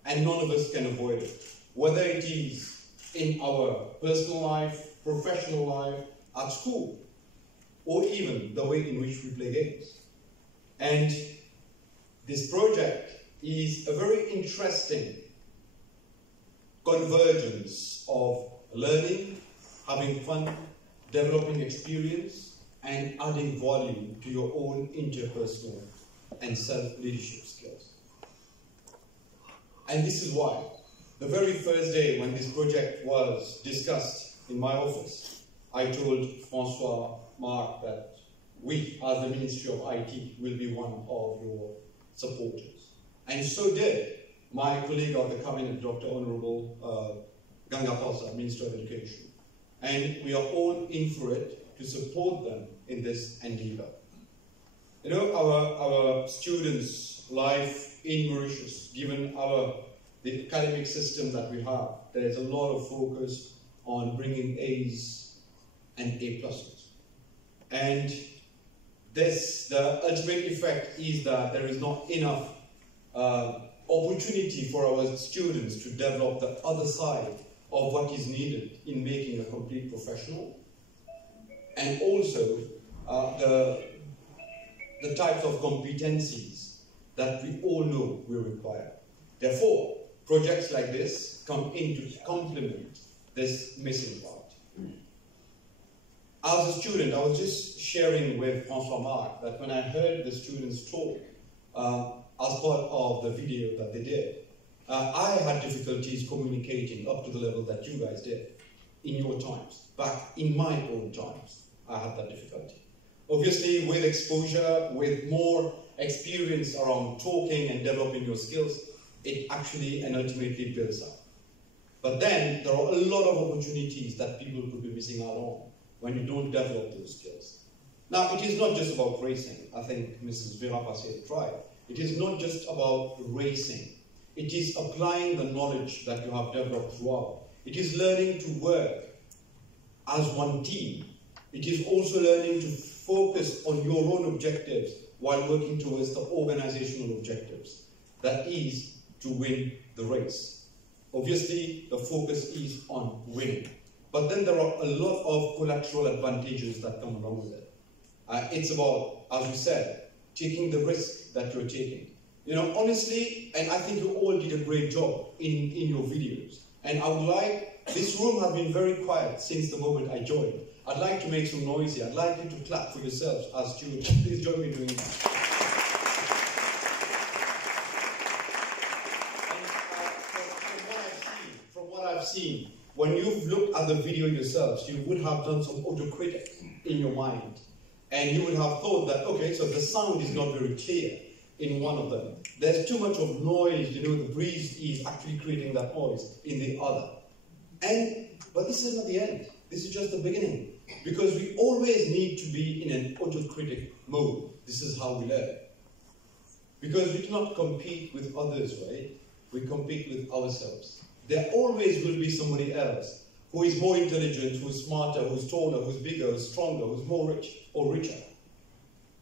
and none of us can avoid it, whether it is in our personal life, professional life, at school, or even the way in which we play games. And this project is a very interesting convergence of learning, having fun, developing experience, and adding value to your own interpersonal and self-leadership skills. And this is why, the very first day when this project was discussed in my office, I told François Marc that we, as the Ministry of IT, will be one of your supporters. And so did my colleague of the Cabinet, Dr. Honorable Gangapasa, Minister of Education. And we are all in for it to support them in this endeavor. You know, our students' life in Mauritius, given our the academic system that we have, there is a lot of focus on bringing A's and A+. And this, the ultimate effect is that there is not enough opportunity for our students to develop the other side of what is needed in making a complete professional, and also the types of competencies that we all know we require. Therefore, projects like this come in to complement this missing part. As a student, I was just sharing with François-Marc that when I heard the students talk as part of the video that they did, I had difficulties communicating up to the level that you guys did in your times. Back in my own times, I had that difficulty. Obviously, with exposure, with more experience around talking and developing your skills, it actually and ultimately builds up. But then, there are a lot of opportunities that people could be missing out on when you don't develop those skills. Now, it is not just about racing. I think Mrs. Virapa said it right. It is not just about racing. It is applying the knowledge that you have developed throughout. It is learning to work as one team. It is also learning to focus on your own objectives while working towards the organizational objectives. That is to win the race. Obviously, the focus is on winning. But then there are a lot of collateral advantages that come along with it. It's about, as we said, taking the risk that you're taking. You know, honestly, and I think you all did a great job in your videos. And I would like, this room has been very quiet since the moment I joined. I'd like to make some noise here. I'd like you to clap for yourselves as students. Please join me doing that. From what I've seen, when you've looked at the video yourselves, you would have done some autocritic in your mind. And you would have thought that, okay, so the sound is not very clear in one of them. There's too much of noise, you know, the breeze is actually creating that noise in the other. But this is not the end. This is just the beginning. Because we always need to be in an autocritic mode. This is how we learn. Because we do not compete with others, right? We compete with ourselves. There always will be somebody else who is more intelligent, who's smarter, who's taller, who's bigger, who's stronger, who's more rich or richer.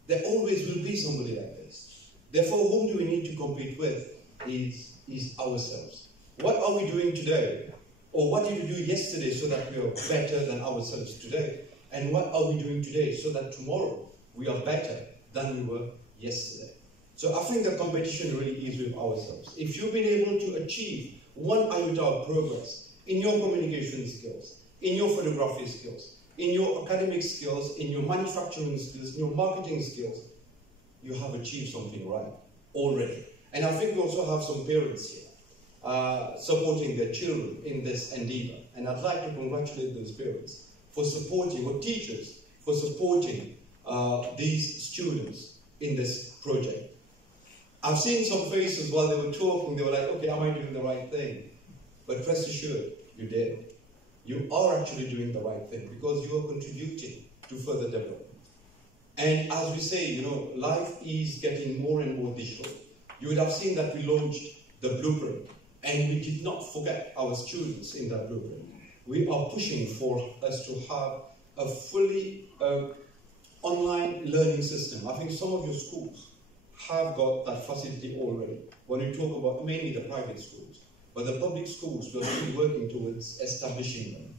There always will be somebody like this. Therefore, whom do we need to compete with is ourselves. What are we doing today? Or what did we do yesterday so that we are better than ourselves today? And what are we doing today so that tomorrow we are better than we were yesterday? So I think the competition really is with ourselves. If you've been able to achieve one iota of progress in your communication skills, in your photography skills, in your academic skills, in your manufacturing skills, in your marketing skills, you have achieved something right already. And I think we also have some parents here supporting their children in this endeavor. And I'd like to congratulate those parents for supporting, or teachers, for supporting these students in this project. I've seen some faces while they were talking, they were like, okay, am I doing the right thing? But rest assured, you did. You are actually doing the right thing because you are contributing to further development. And as we say, you know, life is getting more and more digital. You would have seen that we launched the blueprint, and we did not forget our students in that blueprint. We are pushing for us to have a fully online learning system. I think some of your schools have got that facility already. When you talk about mainly the private schools, but the public schools, we're really working towards establishing them.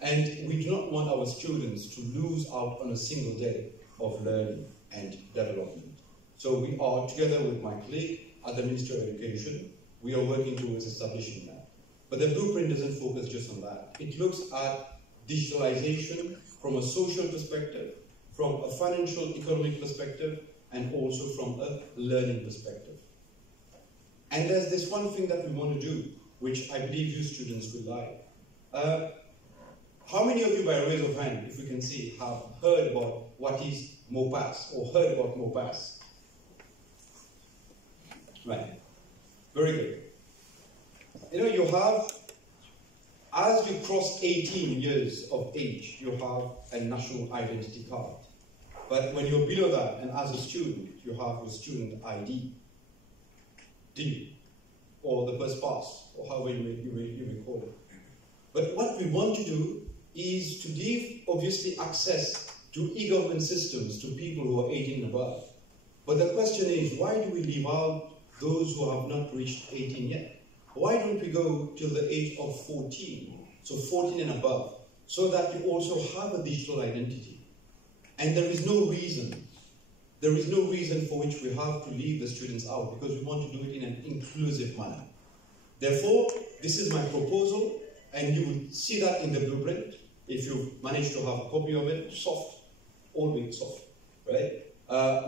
And we do not want our students to lose out on a single day of learning and development. So we are, together with my colleague at the Ministry of Education, we are working towards establishing that. But the blueprint doesn't focus just on that. It looks at digitalization from a social perspective, from a financial, economic perspective, and also from a learning perspective. And there's this one thing that we want to do, which I believe you students will like. How many of you, by a raise of hand, if we can see, have heard about what is MOPAS, or heard about MOPAS? Right. Very good. You know, you have, as you cross 18 years of age, you have a national identity card. But when you're below that, and as a student, you have your student ID. Do you? or the bus pass, or however you may call it. But what we want to do is to give, obviously, access to e-government systems to people who are 18 and above. But the question is, why do we leave out those who have not reached 18 yet? Why don't we go till the age of 14, so 14 and above, so that you also have a digital identity? And there is no reason for which we have to leave the students out, because we want to do it in an inclusive manner. Therefore, this is my proposal, and you will see that in the blueprint, if you manage to have a copy of it, soft, all big soft, right?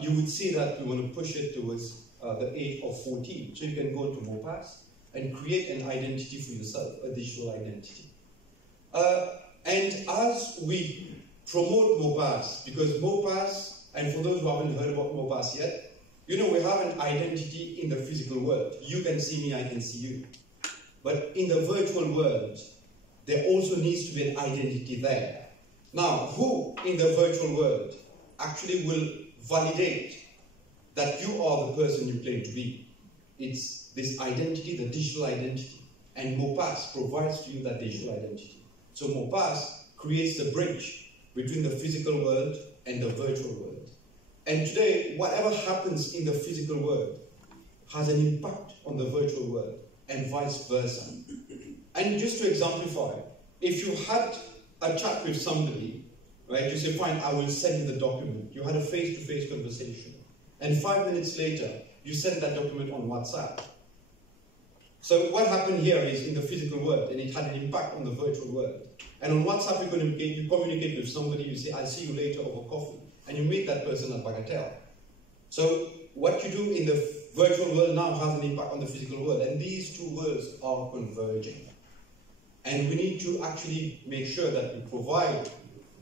You would see that we want to push it towards the age of 14. So you can go to MOPAS and create an identity for yourself, a digital identity. And as we promote MOPAS, because MOPAS, and for those who haven't heard about MOPAS yet, you know, we have an identity in the physical world. You can see me, I can see you. But in the virtual world, there also needs to be an identity there. Now, who in the virtual world actually will validate that you are the person you claim to be? It's this identity, the digital identity. And MOPAS provides to you that digital identity. So MOPAS creates the bridge between the physical world and the virtual world. And today, whatever happens in the physical world has an impact on the virtual world, and vice versa. And just to exemplify, if you had a chat with somebody, right, you say, fine, I will send you the document. You had a face-to-face conversation. And 5 minutes later, you send that document on WhatsApp. So what happened here is in the physical world, and it had an impact on the virtual world. And on WhatsApp, you communicate with somebody, you say, I'll see you later over coffee. And you meet that person at Bagatelle. So what you do in the virtual world now has an impact on the physical world. And these two worlds are converging. And we need to actually make sure that we provide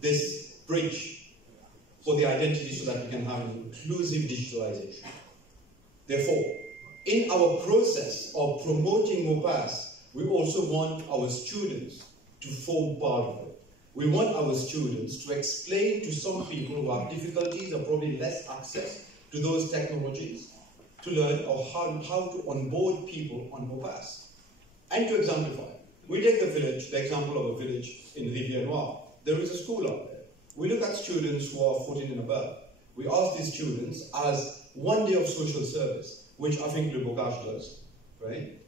this bridge for the identity so that we can have an inclusive digitalization. Therefore, in our process of promoting MOPAS, we also want our students to form part of it. We want our students to explain to some people who have difficulties or probably less access to those technologies to learn how to onboard people on MOPAS. And to exemplify, we take the example of a village in Rivière-Noire. There is a school out there. We look at students who are 14 and above. We ask these students as 1 day of social service, which I think Le Bocage does, right?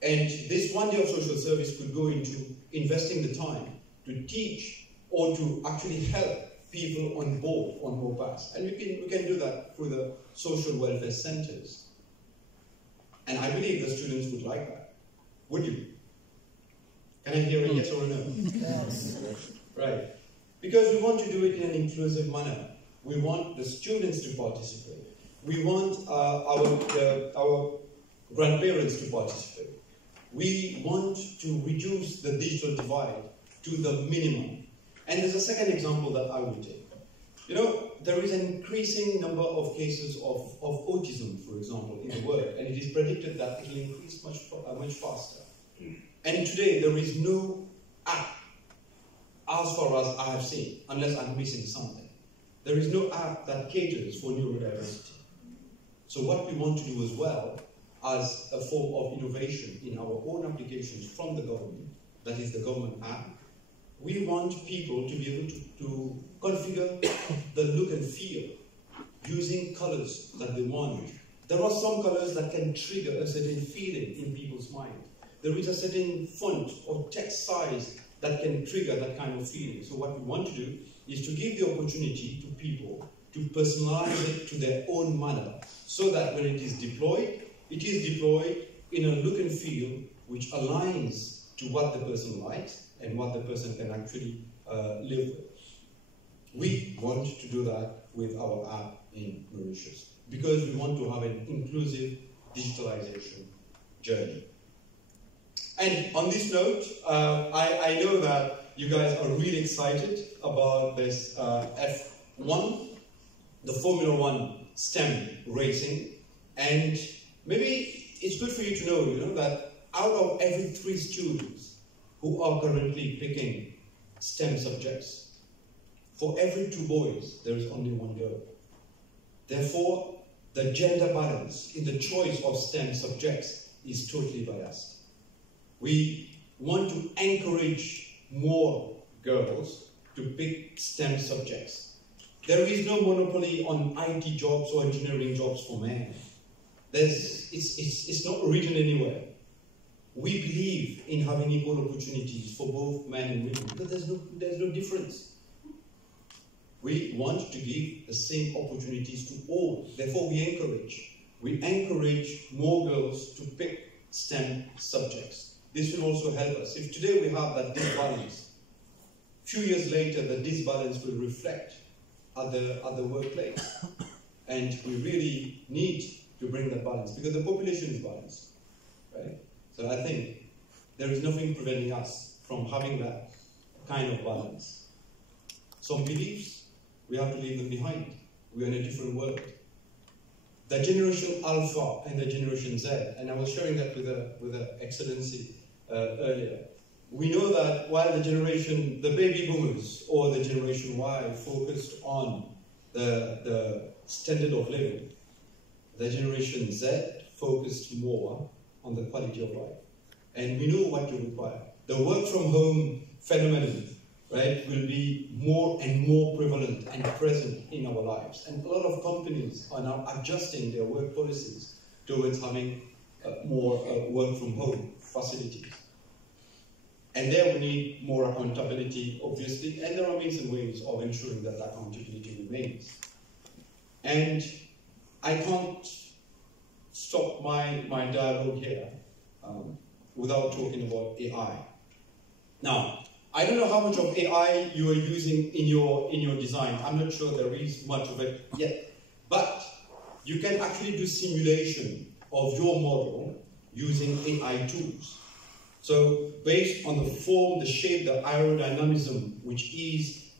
And this 1 day of social service could go into investing the time to teach or to actually help people on board on MOPAS. And we can do that through the social welfare centers. And I believe the students would like that. Would you? Can I hear a yes or a no? Yes. Right. Because we want to do it in an inclusive manner. We want the students to participate. We want our grandparents to participate. We want to reduce the digital divide to the minimum. And there's a second example that I will take. You know, there is an increasing number of cases of autism, for example, in the world, and it is predicted that it will increase much faster. And today, there is no app, as far as I have seen, unless I'm missing something. There is no app that caters for neurodiversity. So what we want to do as well, as a form of innovation in our own applications from the government, that is the government app, we want people to be able to configure the look and feel using colors that they want. There are some colors that can trigger a certain feeling in people's mind. There is a certain font or text size that can trigger that kind of feeling. So what we want to do is to give the opportunity to people to personalize it to their own manner, so that when it is deployed in a look and feel which aligns to what the person likes and what the person can actually live with. We want to do that with our app in Mauritius, because we want to have an inclusive digitalization journey. And on this note, I know that you guys are really excited about this F1, the Formula One STEM racing, and maybe it's good for you to know, that out of every 3 students who are currently picking STEM subjects, for every 2 boys, there is only 1 girl. Therefore, the gender balance in the choice of STEM subjects is totally biased. We want to encourage more girls to pick STEM subjects. There is no monopoly on IT jobs or engineering jobs for men. It's not written anywhere. We believe in having equal opportunities for both men and women, but there's no difference. We want to give the same opportunities to all. Therefore, we encourage more girls to pick STEM subjects. This will also help us. If today we have that disbalance, a few years later, the disbalance will reflect at the workplace. And we really need to bring that balance, because the population is balanced, right? So I think there is nothing preventing us from having that kind of balance. Some beliefs, we have to leave them behind. We are in a different world. The generation Alpha and the generation Z, and I was sharing that with the Excellency earlier. We know that while the baby boomers or the generation Y focused on the standard of living, the generation Z focused more on the quality of life. And we know what to require. The work from home phenomenon, right, will be more and more prevalent and present in our lives. And a lot of companies are now adjusting their work policies towards having more work from home facilities. And there we need more accountability, obviously, and there are means and ways of ensuring that accountability remains. And I can't stop my dialogue here without talking about AI. Now, I don't know how much of AI you are using in your design. I'm not sure there is much of it yet. But you can actually do simulation of your model using AI tools. So based on the form, the shape, the aerodynamism, which is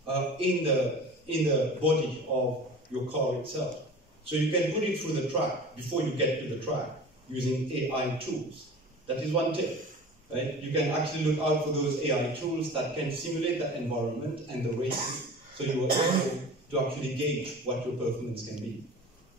in the body of your car itself. So you can put it through the track before you get to the track using AI tools. That is one tip. Right? You can actually look out for those AI tools that can simulate the environment and the rating, so you are able to actually gauge what your performance can be.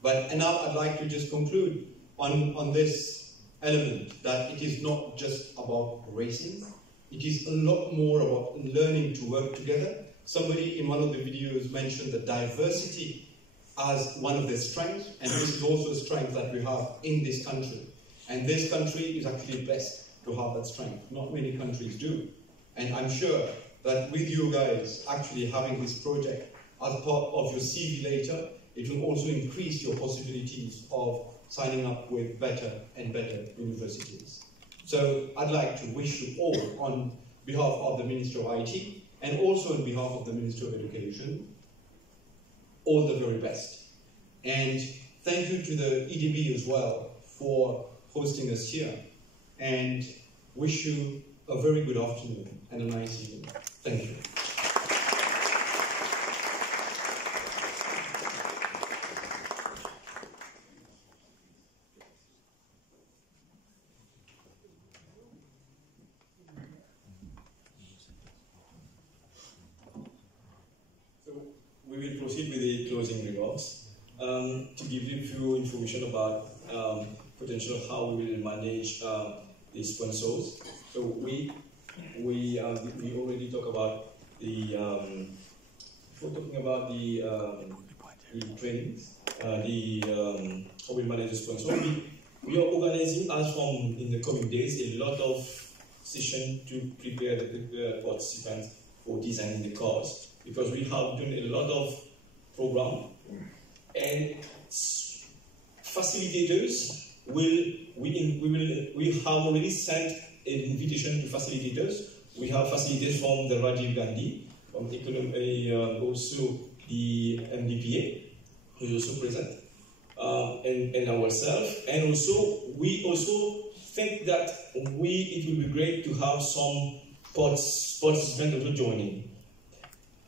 But now I'd like to just conclude on this element, that it is not just about racing, it is a lot more about learning to work together. Somebody in one of the videos mentioned the diversity as one of their strengths, and this is also a strength that we have in this country. And this country is actually blessed to have that strength. Not many countries do. And I'm sure that with you guys actually having this project as part of your CV later, it will also increase your possibilities of signing up with better and better universities. So I'd like to wish you all, on behalf of the Minister of IT, and also on behalf of the Minister of Education, all the very best. And thank you to the EDB as well for hosting us here. And wish you a very good afternoon and a nice evening. Thank you. So we will proceed with the closing remarks. To give you a few information about potential how we will manage the sponsors. So we already talk about the before talking about the trainings, how we manage the sponsor. We are organizing as from in the coming days a lot of sessions to prepare the participants for designing the cars, because we have done a lot of program, and facilitators we have already sent an invitation to facilitators. We have facilitators from the Rajiv Gandhi, from also the MDPA, who is also present, and ourselves. And also, we also think that it will be great to have some participants also joining.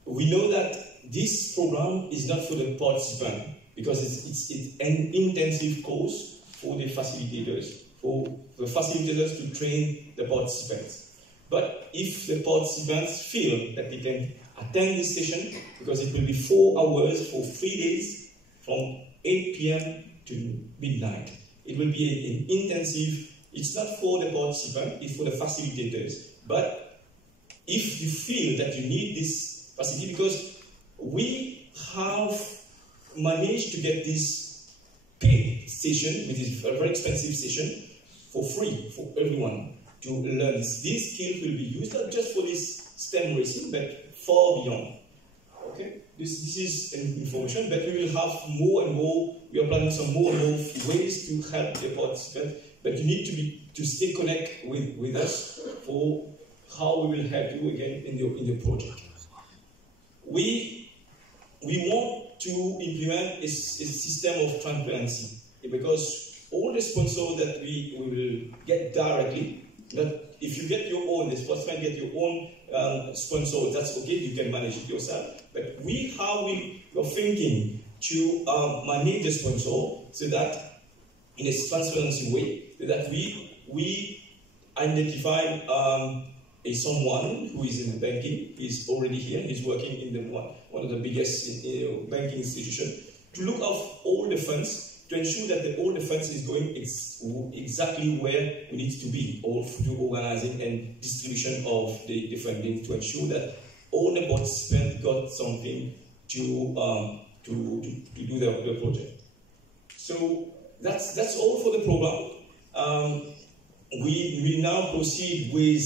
We know that this program is not for the participant, because it's an intensive course for the facilitators, to train the participants. But if the participants feel that they can attend this session, because it will be 4 hours for 3 days, from 8 p.m. to midnight. It will be an intensive It's not for the participant, it's for the facilitators. But if you feel that you need this facility, because we have managed to get this paid session, which is a very expensive session, for free for everyone to learn this. These skills will be used not just for this STEM racing, but far beyond. Okay, this is information, but we will have more and more. We are planning some more and more ways to help the participants. But you need to stay connected with us for how we will help you again in the project. We want to implement a system of transparency, because all the sponsors that we will get directly, that if you get your own, the sportsman get your own sponsor, that's okay, you can manage it yourself. But how we are thinking to manage the sponsor so that in a transparency way, so that we identify someone who is in the banking, he's already here, he's working in one of the biggest banking institutions, to look at all the funds, to ensure that all the funds is going exactly where we need to be, or through organizing and distribution of the funding, to ensure that all the participants got something to do the project. So that's all for the program. We now proceed with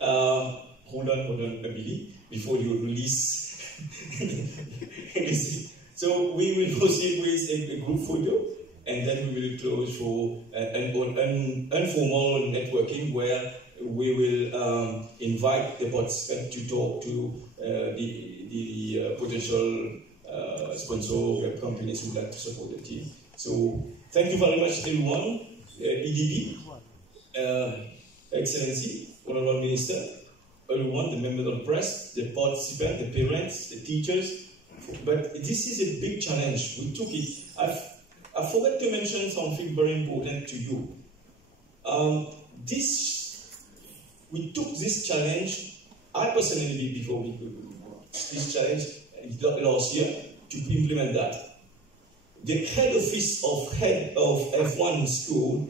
hold on, Billy, before you release. So we will proceed with a group photo, and then we will close for an informal networking where we will invite the participants to talk to the potential sponsor web companies who would like to support the team. So thank you very much, everyone. EDB, Excellency, Honorable Minister, everyone, the members of the press, the participants, the parents, the teachers. But this is a big challenge. We took it. I forgot to mention something very important to you. We took this challenge. I personally, before we could this challenge last year to implement that. The head of F1 school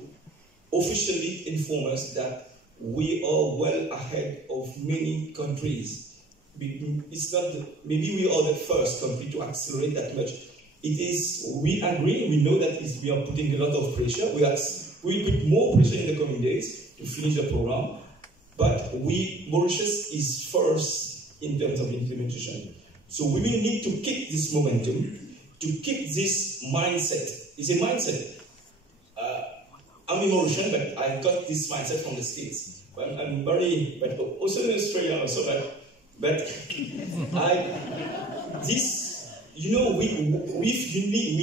officially informed us that we are well ahead of many countries. It's not maybe we are the first country to accelerate that much. It is. We agree. We know that we are putting a lot of pressure. We put more pressure in the coming days to finish the program. But Mauritius is first in terms of implementation. So we will need to keep this momentum, to keep this mindset. It's a mindset. I'm in Mauritian, but I got this mindset from the States. But also in Australia also. But we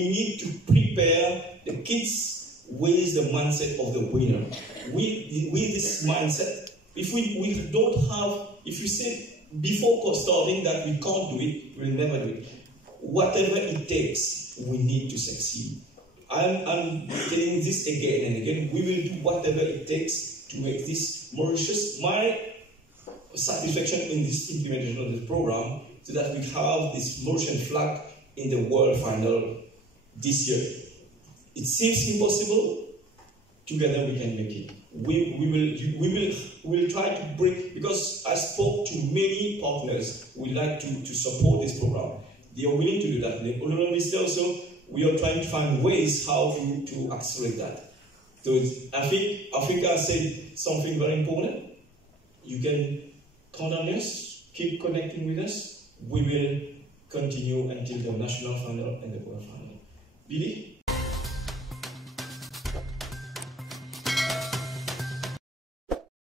need to prepare the kids with the mindset of the winner. With this mindset, if we don't have, if you say before starting that we can't do it, we'll never do it. Whatever it takes, we need to succeed. I'm telling this again and again. We will do whatever it takes to make this Mauritius. My satisfaction in this implementation of this program, so that we have this Mauritian flag in the World Final this year. It seems impossible. Together we can make it. We will try to break, because I spoke to many partners who would like to support this program. They are willing to do that. The Honorable Minister also, we are trying to find ways how to accelerate that. So I think Africa said something very important. You can count on us, keep connecting with us. We will continue until the national final and the world final. Billy?